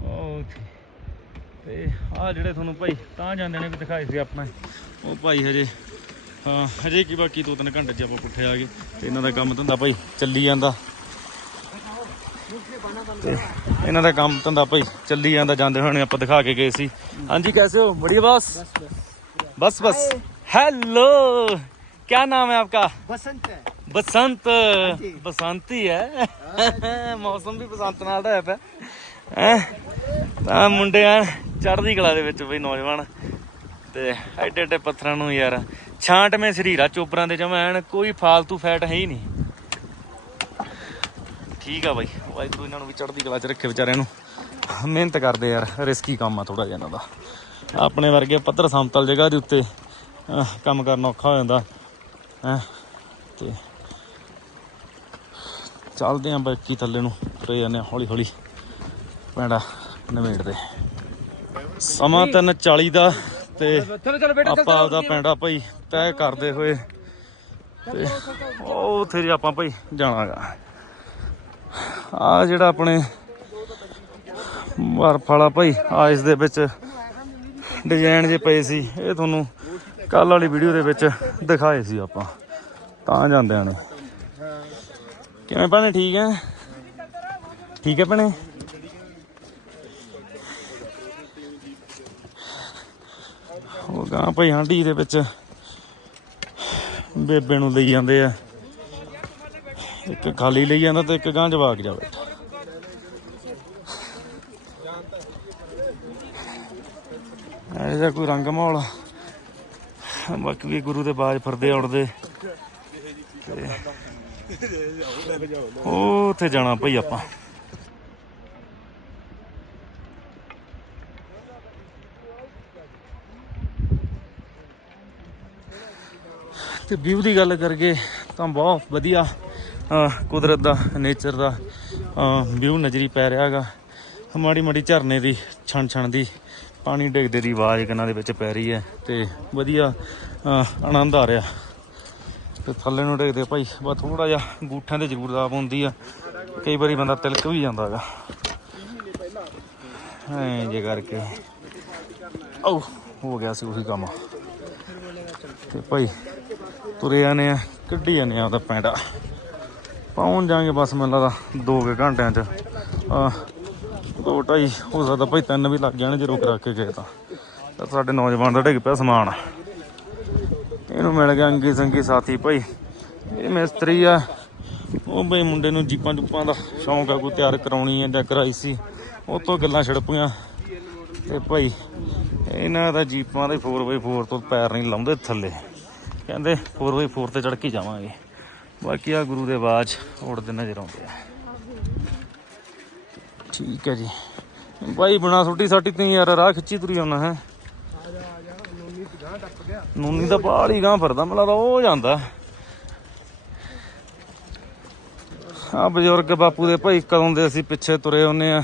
ਉਹ ਤੇ ਆ ਜਿਹੜੇ ਤੁਹਾਨੂੰ ਭਾਈ ਤਾਂ ਜਾਂਦੇ ਨੇ ਵੀ ਦਿਖਾਈ ਸੀ ਆਪਾਂ ਉਹ ਭਾਈ ਹਜੇ ਹਾਂ ਹਜੇ ਕੀ ਬਾਕੀ 2-3 ਘੰਟੇ 'ਚ ਆਪਾਂ ਪੁੱਠੇ ਆ ਗਏ। ਤੇ ਇਹਨਾਂ ਦਾ ਕੰਮ ਧੰਦਾ ਭਾਈ ਚੱਲੀ ਜਾਂਦਾ। ਇਹਨਾਂ ਦਾ ਕੰਮ ਧੰਦਾ ਭਾਈ ਚੱਲੀ ਜਾਂਦਾ ਜਾਂਦੇ ਹੋਣੇ ਆਪਾਂ ਦਿਖਾ ਕੇ ਗਏ ਸੀ। ਹਾਂਜੀ ਕੈਸੇ ਹੋ? ਬੜੀ ਬਸ। ਬਸ ਬਸ। ਹੈਲੋ! क्या नाम है आपका ਬਸੰਤ ਹੈ बसंत बसंती है ਮੌਸਮ ਵੀ ਬਸੰਤ ਨਾਲ ਦਾ ਹੈ ਪਿਆ ਹੈ ਤਾਂ ਮੁੰਡੇ ਆ ਚੜ੍ਹਦੀ ਕਲਾ ਦੇ ਵਿੱਚ ਬਈ ਨੌਜਵਾਨ ਤੇ ਐਡੇ ਐਡੇ ਪੱਥਰਾਂ ਨੂੰ ਯਾਰ ਛਾਂਟ ਮੇ ਸਰੀਰਾ ਚੋਪਰਾਂ ਦੇ ਜਮਾ ਐਨ ਕੋਈ ਫਾਲਤੂ ਫੈਟ ਹੈ ਹੀ ਨਹੀਂ ਠੀਕ ਆ ਬਾਈ ਵਾਹਿਗੁਰੂ ਇਹਨਾਂ ਨੂੰ ਵੀ ਚੜ੍ਹਦੀ ਕਲਾ ਚ ਰੱਖੇ ਵਿਚਾਰਿਆਂ ਨੂੰ ਮਿਹਨਤ ਕਰਦੇ ਯਾਰ ਰਿਸਕੀ ਕੰਮ ਆ ਥੋੜਾ ਜਿਹਾ ਇਹਨਾਂ ਦਾ ਆਪਣੇ ਵਰਗੇ ਪੱਧਰ ਸਮਤਲ ਜਗ੍ਹਾ ਦੇ ਉੱਤੇ ਅਹ, ਕੰਮ ਕਰਨਾ ਔਖਾ ਹੋ ਜਾਂਦਾ ਹੈ? ਤੇ ਚੱਲਦੇ ਆਂ ਬਾਕੀ ਥੱਲੇ ਨੂੰ। ਤੁਰੇ ਜਾਂਦੇ ਹੌਲੀ ਹੌਲੀ। ਪੈਂਡਾ ਨਵੇੜਦੇ ਸਮਾਂ 3:40 ਦਾ ਤੇ ਆਪਾਂ ਆਪਦਾ ਪੈਂਡਾ ਭਾਈ ਤੈਅ ਕਰਦੇ ਹੋਏ। ਤੇ ਉਹ ਉੱਥੇ ਜੀ ਆਪਾਂ ਭਾਈ ਜਾਣਾਗਾ। ਆ ਜਿਹੜਾ ਆਪਣੇ ਬਰਫ ਵਾਲਾ ਭਾਈ ਆ ਇਸ ਦੇ ਵਿੱਚ ਡਿਜ਼ਾਈਨ ਜੇ ਪਏ ਸੀ ਇਹ ਤੁਹਾਨੂੰ ਕੱਲ ਵਾਲੀ ਵੀਡੀਓ ਦੇ ਵਿੱਚ ਦਿਖਾਏ ਸੀ ਆਪਾਂ। ਤਾਂ ਜਾਂਦਿਆਂ ਨੇ। ਕਿਵੇਂ ਭੈਣੇ, ਠੀਕ ਹੈ ਠੀਕ ਹੈ ਭੈਣੇ? ਉਹ ਗਾਂ ਭਾਈ ਹਾਂਡੀ ਦੇ ਵਿੱਚ ਬੇਬੇ ਨੂੰ ਲਈ ਜਾਂਦੇ ਆ। ਇੱਕ ਖਾਲੀ ਲਈ ਜਾਂਦਾ ਤੇ ਇੱਕ ਗਾਂ ਜਵਾਕ ਜਾ ਬੈਠਾ। ਇਹ ਜਿਹਾ ਕੋਈ ਰੰਗ ਮਾਹੌਲ ਬਾਕੀ ਵੀ ਗੁਰੂ ਦੇ ਬਾਜ ਫਿਰਦੇ ਉੜਦੇ ਉਹ ਉੱਥੇ ਜਾਣਾ ਭਈ ਆਪਾਂ। ਤੇ ਵਿਊ ਦੀ ਗੱਲ ਕਰਗੇ ਤਾਂ ਬਹੁਤ ਵਧੀਆ ਕੁਦਰਤ ਦਾ ਨੇਚਰ ਦਾ ਵਿਊ ਨਜ਼ਰੀ ਪੈ ਰਿਹਾਗਾ ਮਾੜੀ ਮਾੜੀ ਝਰਨੇ ਦੀ ਛਣ ਛਣ ਦੀ। ਪਾਣੀ ਡਿੱਗਦੇ ਦੀ ਆਵਾਜ਼ ਕੰਨਾਂ ਦੇ ਵਿੱਚ ਪੈ ਰਹੀ ਹੈ ਤੇ ਵਧੀਆ ਆਨੰਦ ਆ ਰਿਹਾ। ਤੇ ਥੱਲੇ ਨੂੰ ਡਿੱਗਦੇ ਭਾਈ, ਬਸ ਥੋੜਾ ਜਿਹਾ ਗੂਠਿਆਂ ਤੇ ਜ਼ਰੂਰ ਦਾਬ ਹੁੰਦੀ ਆ। ਕਈ ਵਾਰੀ ਬੰਦਾ ਤਿਲਕ ਵੀ ਜਾਂਦਾ ਹੈਗਾ। ਐਂ ਜੇ ਕਰਕੇ। ਓ ਹੋ ਗਿਆ ਸੀ ਉਹੀ ਕੰਮ। ਤੇ ਭਾਈ, ਤੁਰੇ ਜਾਂਦੇ ਆ, ਕੱਢੀ ਜਾਂਦੇ ਆ ਉਹਦਾ ਪੈਂਡਾ ਪਹੁੰਚ ਜਾਾਂਗੇ ਬਸ ਮੈਨੂੰ ਲੱਗਦਾ 2 ਕੁ ਘੰਟਿਆਂ ਚ। ਆ ਦੋ ਢਾਈ, ਹੋ ਸਕਦਾ ਭਾਈ ਤਿੰਨ ਵੀ ਲੱਗ ਜਾਣ ਜੇ ਰੁਕ ਰੱਖ ਕੇ ਗਏ ਤਾਂ। ਸਾਡੇ ਨੌਜਵਾਨ ਦਾ ਢਿੱਗ ਪਿਆ ਸਮਾਨ। ਇਹਨੂੰ ਮਿਲ ਗਿਆ ਅੰਗੀ ਸੰਗੀ ਸਾਥੀ ਭਾਈ। ਇਹ ਮਿਸਤਰੀ ਆ। ਉਹ ਬਈ ਮੁੰਡੇ ਨੂੰ ਜੀਪਾਂ ਜੁਪਾਂ ਦਾ ਸ਼ੌਂਕ ਆ, ਕੋਈ ਤਿਆਰ ਕਰਾਉਣੀ ਹੈ ਜਾਂ ਕਰਾਈ ਸੀ ਉਹ ਤੋਂ ਗੱਲਾਂ ਛੜਪੀਆਂ ਤੇ ਭਾਈ, ਇਹਨਾਂ ਦਾ ਜੀਪਾਂ ਦੇ 4x4 ਤੋਂ ਪੈਰ ਨਹੀਂ ਲਾਉਂਦੇ ਥੱਲੇ। ਕਹਿੰਦੇ 4x4 ਤੇ ਚੜ ਕੇ ਜਾਵਾਂਗੇ। ਬਾਕੀ ਆ ਗੁਰੂ ਦੇ ਬਾਜ ਉੜਦੇ ਨਜ਼ਰ ਆਉਂਦੇ ਆ। ਠੀਕ ਹੈ ਜੀ। ਭਾਈ ਬਣਾ ਛੋਟੀ ਸਾਟੀ ਤੇ ਯਾਰ, ਰਾਹ ਖਿੱਚੀ ਤੁਰੀ ਆਉਣਾ ਹੈ। ਨੂਨੀ ਤਾਂ ਬਾਹਲੀ ਗਾਂ ਫਿਰਦਾ, ਮੈਨੂੰ ਉਹ ਜਾਂਦਾ। ਆ ਬਜ਼ੁਰਗ ਬਾਪੂ ਦੇ ਭਾਈ ਕਦੋਂ ਦੇ ਅਸੀਂ ਪਿੱਛੇ ਤੁਰੇ ਹੁੰਨੇ ਆ,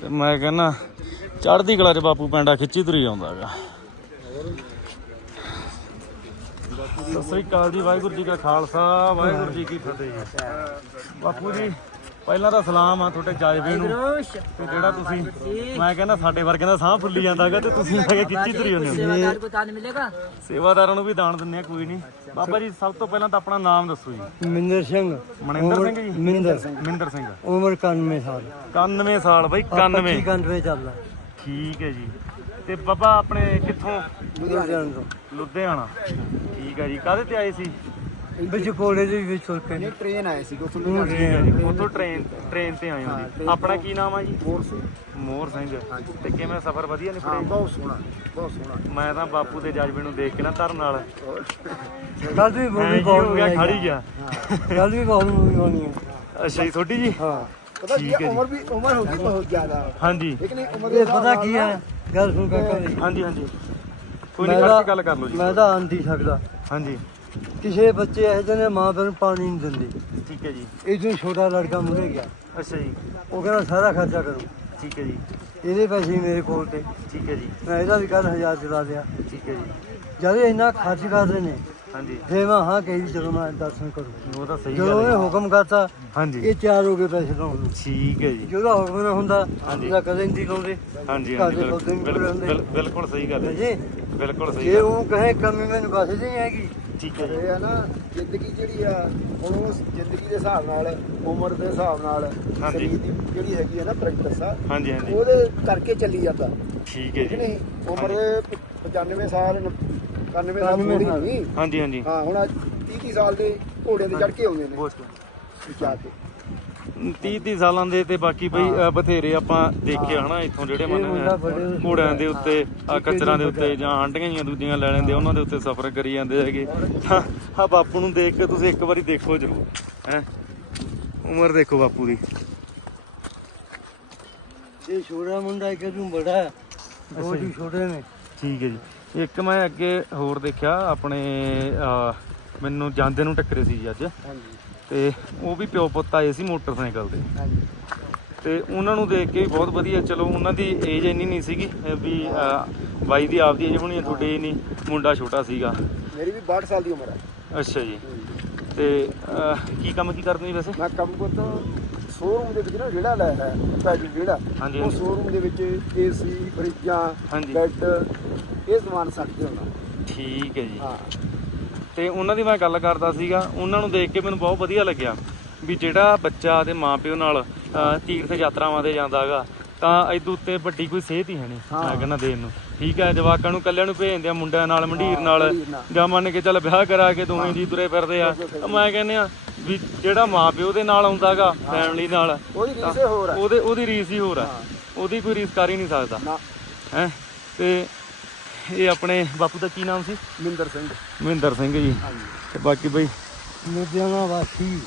ਤੇ ਮੈਂ ਕਹਿੰਦਾ, ਚੜ੍ਹਦੀ ਕਲਾ ਚ ਬਾਪੂ ਪੈਂਡਾ ਖਿੱਚੀ ਤੁਰੀ ਜਾਂਦਾ ਸਤਿ ਸ੍ਰੀ ਅਕਾਲ ਜੀ, ਵਾਹਿਗੁਰੂ ਜੀ ਕਾ ਖਾਲਸਾ, ਵਾਹਿਗੁਰੂ ਜੀ ਕੀ ਫਤਿਹ। ਬਾਪੂ ਜੀ ਪਹਿਲਾਂ ਤਾਂ ਸਲਾਮ ਆ ਤੁਹਾਡੇ ਜਾਇਬੇ ਨੂੰ। ਤੇ ਜਿਹੜਾ ਤੁਸੀਂ ਮੈਂ ਕਹਿੰਦਾ ਸਾਡੇ ਵਰਗਿਆਂ ਦਾ ਸਾਹ ਫੁੱਲੀ ਜਾਂਦਾਗਾ ਤੇ ਤੁਸੀਂ ਆ ਕੇ ਖਿੱਚੀ ਤਰੀ ਜਾਂਦੇ ਹੋ? ਸੇਵਾਦਾਰਾਂ ਨੂੰ ਵੀ ਦਾਨ ਦਿੰਨੇ ਆ ਕੋਈ ਨਹੀਂ। ਬਾਬਾ ਜੀ ਸਭ ਤੋਂ ਪਹਿਲਾਂ ਤਾਂ ਆਪਣਾ ਨਾਮ ਦੱਸੋ ਜੀ। ਮਿੰਦਰ ਸਿੰਘ। ਮਨਿੰਦਰ ਸਿੰਘ ਜੀ? ਮਿੰਦਰ ਸਿੰਘ। ਮਿੰਦਰ ਸਿੰਘ। ਉਮਰ 91 ਸਾਲ। 91 ਸਾਲ ਬਾਈ 91 ਠੀਕ ਹੈ ਜੀ। ਤੇ ਬਾਬਾ ਆਪਣੇ ਕਿੱਥੋਂ? ਲੁਧਿਆਣਾ। ਠੀਕ ਹੈ ਜੀ। ਕਾਹਦੇ ਤੇ ਆਏ ਸੀ? ਵਿੱਚ ਕੋਲੇ ਦੇ ਵਿੱਚ ਤੁਰ ਕੇ ਟ੍ਰੇਨ ਆਏ ਸੀ ਉੱਥੋਂ ਉਥੋਂ ਟ੍ਰੇਨ ਟ੍ਰੇਨ ਤੇ ਆਏ ਹੋ ਜੀ। ਆਪਣਾ ਕੀ ਨਾਮ ਆ ਜੀ? ਮੋਰ ਸੀ ਮੋਹਰ ਸਿੰਘ। ਤੇ ਕਿਵੇਂ ਸਫ਼ਰ ਵਧੀਆ ਨਿਕਲਿਆ ਬਹੁਤ ਸੋਹਣਾ ਬਹੁਤ ਸੋਹਣਾ। ਮੈਂ ਤਾਂ ਬਾਪੂ ਦੇ ਜਜ਼ਬੇ ਨੂੰ ਦੇਖ ਕੇ ਨਾ ਧਰਨ ਨਾਲ ਕੱਲ ਵੀ ਬਹੁਤ ਹੋ ਗਿਆ ਖੜੀ ਗਿਆ। ਕੱਲ ਵੀ ਬਹੁਤ ਮੂਵੀ ਹੋਣੀ ਹੈ ਅੱਛਾ ਜੀ ਤੁਹਾਡੀ ਜੀ? ਹਾਂ। ਪਤਾ ਕੀ। ਉਮਰ ਵੀ ਉਮਰ ਹੋ ਗਈ ਬਹੁਤ ਜ਼ਿਆਦਾ। ਹਾਂਜੀ। ਲੇਕਿਨ ਉਮਰ ਇਹ ਪਤਾ ਕੀ ਹੈ ਗੱਲ ਸੁਣ ਕਾਕਾ ਮੇਰੀ ਹਾਂਜੀ ਹਾਂਜੀ। ਕੋਈ ਨਹੀਂ ਗੱਲ ਕਰ ਲਓ ਜੀ। ਮੈਂ ਤਾਂ ਆਂਦੀ ਸਕਦਾ। ਹਾਂਜੀ। ਕਿਸੇ ਬੱਚੇ ਇਹੋ ਜਿਹੇ ਨੇ ਮਾਂ ਪਿਓ ਨੂੰ ਪਾਣੀ ਨਹੀਂ ਦਿੰਦੇ। ਠੀਕ ਹੈ ਜੀ। ਇਹ ਜੋ ਛੋਟਾ ਲੜਕਾ ਮੁਰੇ ਗਿਆ ਅੱਛਾ ਜੀ। ਉਹ ਕਹਿੰਦਾ ਸਾਰਾ ਖਰਚਾ ਕਰੋ। ਠੀਕ ਹੈ ਜੀ। ਇਹਦੇ ਪੈਸੇ ਮੇਰੇ ਕੋਲ ਤੇ। ਠੀਕ ਹੈ ਜੀ। ਮੈਂ ਇਹਦਾ ਵੀ ਕੱਲ ਹਜ਼ਾਰ ਚਲਾ ਲਿਆ। ਠੀਕ ਹੈ ਜੀ। ਜਦ ਇਹ ਇੰਨਾ ਖਰਚ ਕਰਦੇ ਨੇ ਹਾਂਜੀ। ਫੇਰ ਮੈਂ ਹਾਂ ਕਹੀ ਜਦੋਂ ਮੈਂ ਦਰਸ਼ਨ ਕਰੂੰ। ਉਹ ਤਾਂ ਸਹੀ ਜਦੋਂ ਗੱਲ ਉਹਨੇ ਹੈ ਹੁਕਮ ਕਰਤਾ ਹਾਂਜੀ। ਇਹ ਤਿਆਰ ਹੋ ਗਏ ਪੈਸੇ ਲਾਉਣ ਨੂੰ। ਠੀਕ ਹੈ ਜੀ। ਜਿਹਦਾ ਹੁਕਮ ਨਾ ਹੁੰਦਾ ਹਾਂਜੀ। ਉਹਦਾ ਕਦੇ ਨਹੀਂ ਲਾਉਂਦੇ। ਹਾਂਜੀ ਹਾਂਜੀ ਬਿਲਕੁਲ ਸਹੀ ਗੱਲ ਹੈ ਜੀ। ਬਿਲਕੁਲ ਸਹੀ ਜੇ ਉਹ ਕਹੇ ਕਮੀ ਮੈਨੂੰ ਬਸ ਨਹੀਂ ਹੈਗੀ। ਠੀਕ ਹੈ ਇਹ ਆ ਨਾ ਜ਼ਿੰਦਗੀ ਜਿਹੜੀ ਆ ਹੁਣ ਉਸ ਜ਼ਿੰਦਗੀ ਦੇ ਹਿਸਾਬ ਨਾਲ ਉਮਰ ਦੇ ਹਿਸਾਬ ਨਾਲ ਹਾਂਜੀ। ਸਰੀਰ ਦੀ ਜਿਹੜੀ ਹੈਗੀ ਆ ਨਾ ਪ੍ਰੈਕਟਿਸ ਆ ਹਾਂਜੀ ਹਾਂਜੀ। ਉਹਦੇ ਕਰਕੇ ਚੱਲੀ ਜਾਂਦਾ। ਠੀਕ ਹੈ ਜੀ। ਨਹੀਂ? ਉਮਰ 95 ਸਾਲ 91 ਸਾਲ 91 ਪੂਰੀ ਸਾਲ। ਨਹੀਂ। ਹਾਂਜੀ ਹਾਂਜੀ। ਹਾਂ ਹੁਣ 30 30 ਸਾਲ ਦੇ ਘੋੜਿਆਂ ਤੇ ਚੜ ਕੇ ਆਉਂਦੇ ਨੇ। ਬਹੁਤ ਵਿਚਾਰ ਕੇ 30 30 ਸਾਲਾਂ ਦੇ ਤੇ ਬਾਕੀ ਬਈ ਅ, ਬਥੇਰੇ ਆਪਾਂ ਦੇਖੇ ਹਨਾ ਇੱਥੋਂ ਜਿਹੜੇ ਮਨ ਘੋੜਿਆਂ ਦੇ ਉੱਤੇ ਆ ਕਚਰਾਂ ਦੇ ਉੱਤੇ ਜਾਂ ਆਂਡੀਆਂ ਜੀਆਂ ਦੂਜੀਆਂ ਲੈ ਲੈਂਦੇ ਉਹਨਾਂ ਦੇ ਉੱਤੇ ਸਫ਼ਰ ਕਰੀ ਜਾਂਦੇ ਹੈਗੇ। ਤਾਂ ਆ ਬਾਪੂ ਨੂੰ ਦੇਖ ਕੇ ਤੁਸੀਂ ਇੱਕ ਵਾਰੀ ਦੇਖੋ ਜ਼ਰੂਰ ਹੈ। ਉਮਰ ਦੇਖੋ ਬਾਪੂ ਦੀ। ਇਹ ਛੋਟਾ ਮੁੰਡਾ ਇੱਕ ਨੂੰ ਬੜਾ ਹੈ ਦੋ ਜੀ। ਛੋਟੇ ਨੇ। ਠੀਕ ਹੈ ਜੀ। ਇੱਕ ਮੈਂ ਅੱਗੇ ਹੋਰ ਦੇਖਿਆ ਆਪਣੇ ਅ, ਮੈਨੂੰ ਜਾਂਦੇ ਨੂੰ ਟੱਕਰੇ ਸੀ ਜੀ ਅੱਜ। ਤੇ ਉਹ ਵੀ ਪਿਓ ਪੁੱਤ ਆਏ ਸੀ ਮੋਟਰਸਾਈਕਲ ਤੇ। ਤੇ ਉਹਨਾਂ ਨੂੰ ਦੇਖ ਕੇ ਵੀ ਬਹੁਤ ਵਧੀਆ ਚਲੋ ਉਹਨਾਂ ਦੀ ਏਜ ਇੰਨੀ ਨਹੀਂ ਸੀਗੀ ਵੀ ਬਾਈ ਦੀ ਆਪਦੀ ਏਜ ਹੋਣੀ ਤੁਹਾਡੀ ਨਹੀਂ ਮੁੰਡਾ ਛੋਟਾ ਸੀਗਾ। ਮੇਰੀ ਵੀ 62 ਸਾਲ ਦੀ ਉਮਰ ਹੈ ਅੱਛਾ ਜੀ। ਤੇ ਕੀ ਕੰਮ ਕੀ ਕਰਦੇ ਜੀ ਵੈਸੇ? ਮੈਂ ਕੰਮ ਪੁੱਤ ਸ਼ੋਰੂਮ ਦੇ ਵਿੱਚ ਨਾ ਜਿਹੜਾ ਲੈ ਹੈ ਪੈਜ ਜਿਹੜਾ ਹਾਂਜੀ, ਉਹ। ਸ਼ੋਰੂਮ ਦੇ ਵਿੱਚ ਏਸੀ ਫਰਿੱਜਾਂ। ਬੈੱਡ ਇਹ ਸਮਾਨ ਸਕਦੇ ਹੁੰਦਾ ਠੀਕ ਹੈ ਜੀ। ਹਾਂ। ਤੇ ਉਹਨਾਂ ਦੀ ਮੈਂ ਗੱਲ ਕਰਦਾ ਸੀਗਾ ਉਹਨਾਂ ਨੂੰ ਦੇਖ ਕੇ ਮੈਨੂੰ ਬਹੁਤ ਵਧੀਆ ਲੱਗਿਆ ਵੀ ਜਿਹੜਾ ਬੱਚਾ ਤੇ ਮਾਪਿਓ ਨਾਲ ਤੀਰਥ ਯਾਤਰਾਵਾਂ ਤੇ ਜਾਂਦਾਗਾ ਤਾਂ ਇਦੋਂ ਉੱਤੇ ਵੱਡੀ ਕੋਈ ਸਿਹਤ ਹੀ ਹੈ ਨਹੀਂ ਮੈਂ ਕਹਿੰਦਾ ਦੇਣ ਨੂੰ। ਠੀਕ ਹੈ ਜਵਾਕਾਂ ਨੂੰ ਕੱਲਿਆਂ ਨੂੰ ਭੇਜਦੇ ਆ ਮੁੰਡਿਆਂ ਨਾਲ ਮੰਡੀਰ ਨਾਲ। ਜਾਂ ਮੰਨ ਕੇ ਚੱਲ ਵਿਆਹ ਕਰਾ ਕੇ ਦੋਵੇਂ ਜੀ ਤੁਰੇ ਫਿਰਦੇ ਆ। ਮੈਂ ਕਹਿੰਦੇ ਆ ਵੀ ਜਿਹੜਾ ਮਾਪਿਓ ਦੇ ਨਾਲ ਆਉਂਦਾਗਾ ਫੈਮਿਲੀ ਨਾਲ ਉਹਦੀ ਰੀਸੇ ਹੋਰ ਹੈ ਉਹਦੇ ਉਹਦੀ ਰੀਸ ਹੀ ਹੋਰ ਆ। ਉਹਦੀ ਕੋਈ ਰੀਸ ਕਰ ਹੀ ਨਹੀਂ ਸਕਦਾ। ਹੈ? ਤੇ ਇਹ ਆਪਣੇ ਬਾਪੂ ਦਾ ਕੀ ਨਾਮ ਸੀ? ਮਿੰਦਰ ਸਿੰਘ। ਮਹਿੰਦਰ ਸਿੰਘ ਜੀ। ਤੇ ਬਾਕੀ ਬਈ? ਲੁਧਿਆਣਾ ਵਾਸੀ।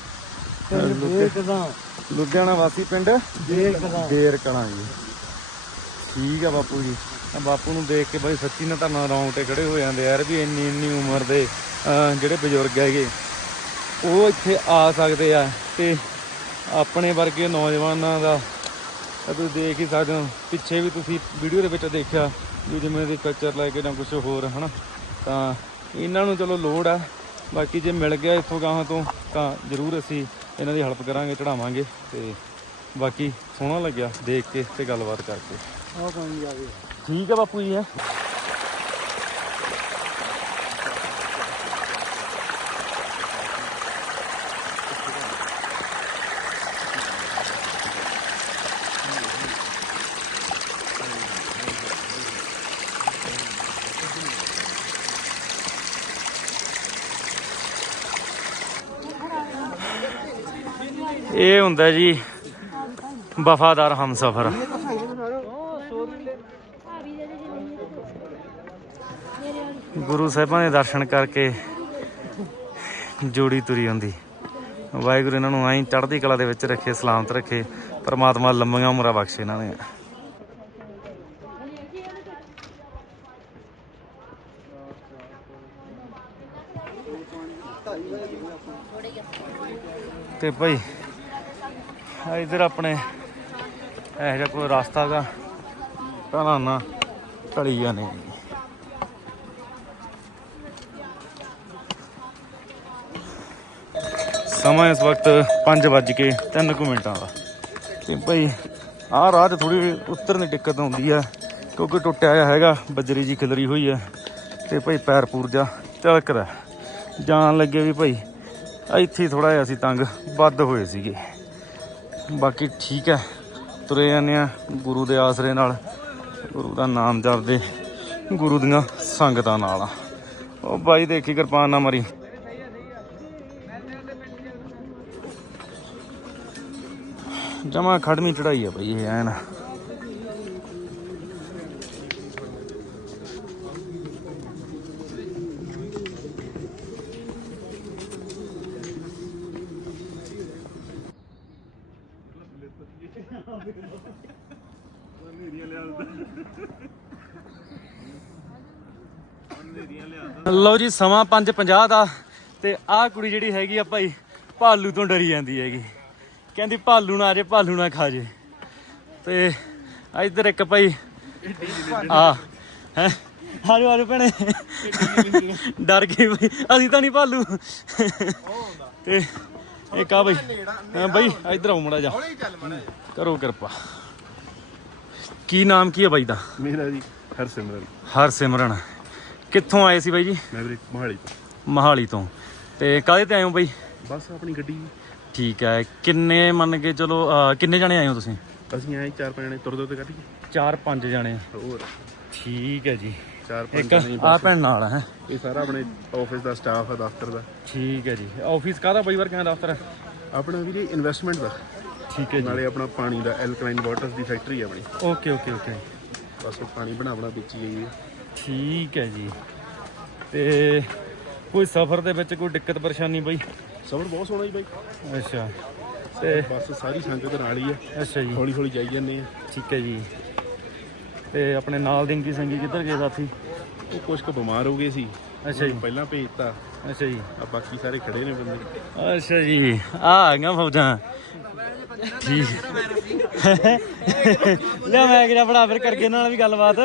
ਤੇ ਲੁਧਿਆਣਾ ਵਾਸੀ ਪਿੰਡ? ਦੇਰ ਕਲਾਂ ਜੀ। ਠੀਕ ਆ ਬਾਪੂ ਜੀ। ਆ ਬਾਪੂ ਨੂੰ ਦੇਖ ਕੇ ਬਈ ਸੱਚੀ ਨਾ ਤਾਂ ਰੌਂਗਟੇ ਖੜੇ ਹੋ ਜਾਂਦੇ ਯਾਰ ਵੀ ਇੰਨੀ ਇੰਨੀ ਉਮਰ ਦੇ ਅਹ, ਜਿਹੜੇ ਬਜ਼ੁਰਗ ਹੈਗੇ। ਉਹ ਇੱਥੇ ਆ ਸਕਦੇ ਆ ਤੇ ਆਪਣੇ ਵਰਗੇ ਨੌਜਵਾਨਾਂ ਦਾ ਤਾਂ ਤੁਸੀਂ ਦੇਖ ਹੀ ਸਕਦੇ ਹੋ। ਪਿੱਛੇ ਵੀ ਤੁਸੀਂ ਵੀਡੀਓ ਦੇ ਵਿੱਚ ਦੇਖਿਆ। ਵੀ ਜਿਵੇਂ ਦੀ ਕਲਚਰ ਲੈ ਕੇ ਜਾਂ ਕੁਝ ਹੋਰ ਹਨਾ? ਤਾਂ ਇਹਨਾਂ ਨੂੰ ਚਲੋ ਲੋੜ ਆ। ਬਾਕੀ ਜੇ ਮਿਲ ਗਿਆ ਇੱਥੋਂ ਗਾਹਾਂ ਤੋਂ ਤਾਂ ਜ਼ਰੂਰ ਅਸੀਂ ਇਹਨਾਂ ਦੀ ਹੈਲਪ ਕਰਾਂਗੇ ਚੜਾਵਾਂਗੇ ਤੇ ਬਾਕੀ ਸੋਹਣਾ ਲੱਗਿਆ ਦੇਖ ਕੇ ਤੇ ਗੱਲਬਾਤ ਕਰਕੇ। ਠੀਕ ਆ ਬਾਪੂ ਜੀ ਹੈ? ਇਹ ਹੁੰਦਾ ਜੀ ਵਫਾਦਾਰ ਹਮਸਫਰ। ਗੁਰੂ ਸਾਹਿਬਾਂ ਦੇ ਦਰਸ਼ਨ ਕਰਕੇ ਜੋੜੀ ਤੁਰੀ ਹੁੰਦੀ। ਵਾਹਿਗੁਰੂ ਇਹਨਾਂ ਨੂੰ ਐਂ ਚੜ੍ਹਦੀ ਕਲਾ ਦੇ ਵਿੱਚ ਰੱਖੇ, ਸਲਾਮਤ ਰੱਖੇ। ਪਰਮਾਤਮਾ ਲੰਮੀਆਂ ਉਮਰਾਂ ਬਖਸ਼ੇ ਇਹਨਾਂ ਨੇ। ਤੇ ਭਾਈ ਇਧਰ ਆਪਣੇ ਇਹ ਜਿਹਾ ਕੋਈ ਰਸਤਾ ਗਾ ਤਾਂ ਨਾ ਢਲੀਆਂ ਨੇ। ਸਮਾਂ ਇਸ ਵਕਤ 5 ਵੱਜ ਕੇ 3 ਕੁ ਮਿੰਟਾਂ ਦਾ। ਤੇ ਭਾਈ ਆਹ ਰਾਹ 'ਚ ਥੋੜੀ ਉਤਰਨ ਦੀ ਦਿੱਕਤ ਆਉਂਦੀ ਆ, ਕਿਉਂਕਿ ਟੁੱਟਿਆ ਹੋਇਆ ਹੈਗਾ, ਬੱਜਰੀ ਜੀ ਖਿਲਰੀ ਹੋਈ ਹੈ ਤੇ ਭਾਈ ਪੈਰ ਪੂਰ ਜਾ ਚਲਕਦਾ ਜਾਣ ਲੱਗੇ ਵੀ ਭਾਈ ਇੱਥੇ ਥੋੜਾ ਜਿਹਾ ਅਸੀਂ ਤੰਗ ਵੱਧ ਹੋਏ ਸੀਗੇ। ਬਾਕੀ ਠੀਕ ਹੈ। ਤੁਰੇ ਜਾਂਦੇ ਆ ਗੁਰੂ ਦੇ ਆਸਰੇ ਨਾਲ। ਗੁਰੂ ਦਾ ਨਾਮ ਜਪਦੇ ਗੁਰੂ ਦੀਆਂ ਸੰਗਤਾਂ ਨਾਲ। ਉਹ ਬਾਈ ਦੇਖੀ ਕਿਰਪਾਨ ਨਾ ਮਰੀ। ਜਮਾ ਖੜਮੀ ਚੜਾਈ ਹੈ ਬਈ, ਇਹ ਐ ਲਓ ਜੀ ਸਮਾਂ 5:50 ਦਾ ਤੇ ਆਹ ਕੁੜੀ ਜਿਹੜੀ ਹੈਗੀ ਆ ਭਾਈ ਭਾਲੂ ਤੋਂ ਡਰੀ ਜਾਂਦੀ ਹੈਗੀ। ਕਹਿੰਦੀ ਭਾਲੂ ਨਾ ਆ ਜੇ ਭਾਲੂ ਨਾ ਖਾ ਜੇ। ਤੇ ਇੱਧਰ ਇੱਕ ਭਾਈ ਆ ਹੈ? ਆਜੋ ਆਜੋ ਭੈਣੇ। ਡਰ ਗਈ ਬਈ ਅਸੀਂ ਤਾਂ ਨਹੀਂ ਭਾਲੂ। ਤੇ ਇੱਕ ਆ ਬਈ ਹਾਂ ਬਈ ਇੱਧਰ ਆਓ ਮੜਾ ਜਾ ਕਰੋ ਕਿਰਪਾ। ਕੀ ਨਾਮ ਕੀ ਹੈ ਬਾਈ ਦਾ? ਮੇਰਾ ਜੀ ਹਰਸਿਮਰਨ। ਹਰਸਿਮਰਨ। ਕਿੱਥੋਂ ਆਏ ਸੀ ਬਾਈ ਜੀ? ਮੈਂ ਵੀਰੇ ਮੋਹਾਲੀ ਮਹਾਲੀ ਤੋਂ। ਤੇ ਕਾਹਦੇ ਤੇ ਆਏ ਹੋ ਬਾਈ? ਬਸ ਆਪਣੀ ਗੱਡੀ। ਠੀਕ ਹੈ ਕਿੰਨੇ ਮੰਨ ਕੇ ਚਲੋ ਅਹ, ਕਿੰਨੇ ਜਣੇ ਆਏ ਹੋ ਤੁਸੀਂ? ਅਸੀਂ ਆਏ ਚਾਰ ਪੰਜ ਜਣੇ ਤੁਰ ਦੋ ਤੇ ਕੱਢੀਏ ਚਾਰ ਪੰਜ ਜਣੇ। ਹੋਰ। ਠੀਕ ਹੈ ਜੀ। ਚਾਰ ਪੰਜ ਇੱਕ ਜਣੇ ਆ ਭੈਣ ਨਾਲ ਹੈ। ਇਹ ਸਾਰਾ ਆਪਣੇ ਆਫਿਸ ਦਾ ਸਟਾਫ ਹੈ ਦਫ਼ਤਰ ਦਾ। ਠੀਕ ਹੈ ਜੀ। ਆਫਿਸ ਕਾਹਦਾ ਬਾਈ ਵਰਕਾਂ ਦਾ ਦਫ਼ਤਰ? ਆਪਣਾ ਵੀਰੇ ਇਨਵੈਸਟਮੈਂਟ ਦਾ। ਠੀਕ ਹੈ ਜੀ। ਨਾਲੇ ਆਪਣਾ ਪਾਣੀ ਦਾ ਐਲਕਲਾਈਨ ਵਾਟਰਸ ਦੀ ਫੈਕਟਰੀ ਹੈ ਆਪਣੀ। ਓਕੇ ਓਕੇ ਓਕੇ ਬਸ ਉਹ ਪਾਣੀ ਬਣਾ ਬਣਾ ਵੇਚੀ ਗਈ ਹੈ। ਠੀਕ ਹੈ ਜੀ। ਤੇ ਕੋਈ ਸਫ਼ਰ ਦੇ ਵਿੱਚ ਕੋਈ ਦਿੱਕਤ ਪਰੇਸ਼ਾਨੀ ਬਾਈ? ਸਫ਼ਰ ਬਹੁਤ ਸੋਹਣਾ ਜੀ ਬਾਈ। ਅੱਛਾ। ਤੇ ਬਸ ਸਾਰੀ ਸੰਗਤ ਨਾਲ ਹੀ ਹੈ ਅੱਛਾ ਜੀ। ਹੌਲੀ ਹੌਲੀ ਜਾਈ ਜਾਂਦੇ ਆ। ਠੀਕ ਹੈ ਜੀ। ਤੇ ਆਪਣੇ ਨਾਲ ਦੇ ਕੀ ਸੰਗੀ ਕਿੱਧਰ ਗਏ ਸਾਥੀ? ਉਹ ਕੁਝ ਕੁ ਬਿਮਾਰ ਹੋ ਗਏ ਸੀ। ਅੱਛਾ ਜੀ। ਪਹਿਲਾਂ ਭੇਜਤਾ। ਅੱਛਾ ਜੀ। ਆ ਬਾਕੀ ਸਾਰੇ ਖੜੇ ਨੇ ਬੰਦੇ। ਅੱਛਾ ਜੀ। ਆ ਆਈਆਂ ਫੌਜਾਂ। ਲੈ ਮੈਂ ਕਿਹਾ ਭਰਾ ਫਿਰ ਕਰਕੇ ਨਾਲ ਵੀ ਗੱਲਬਾਤ।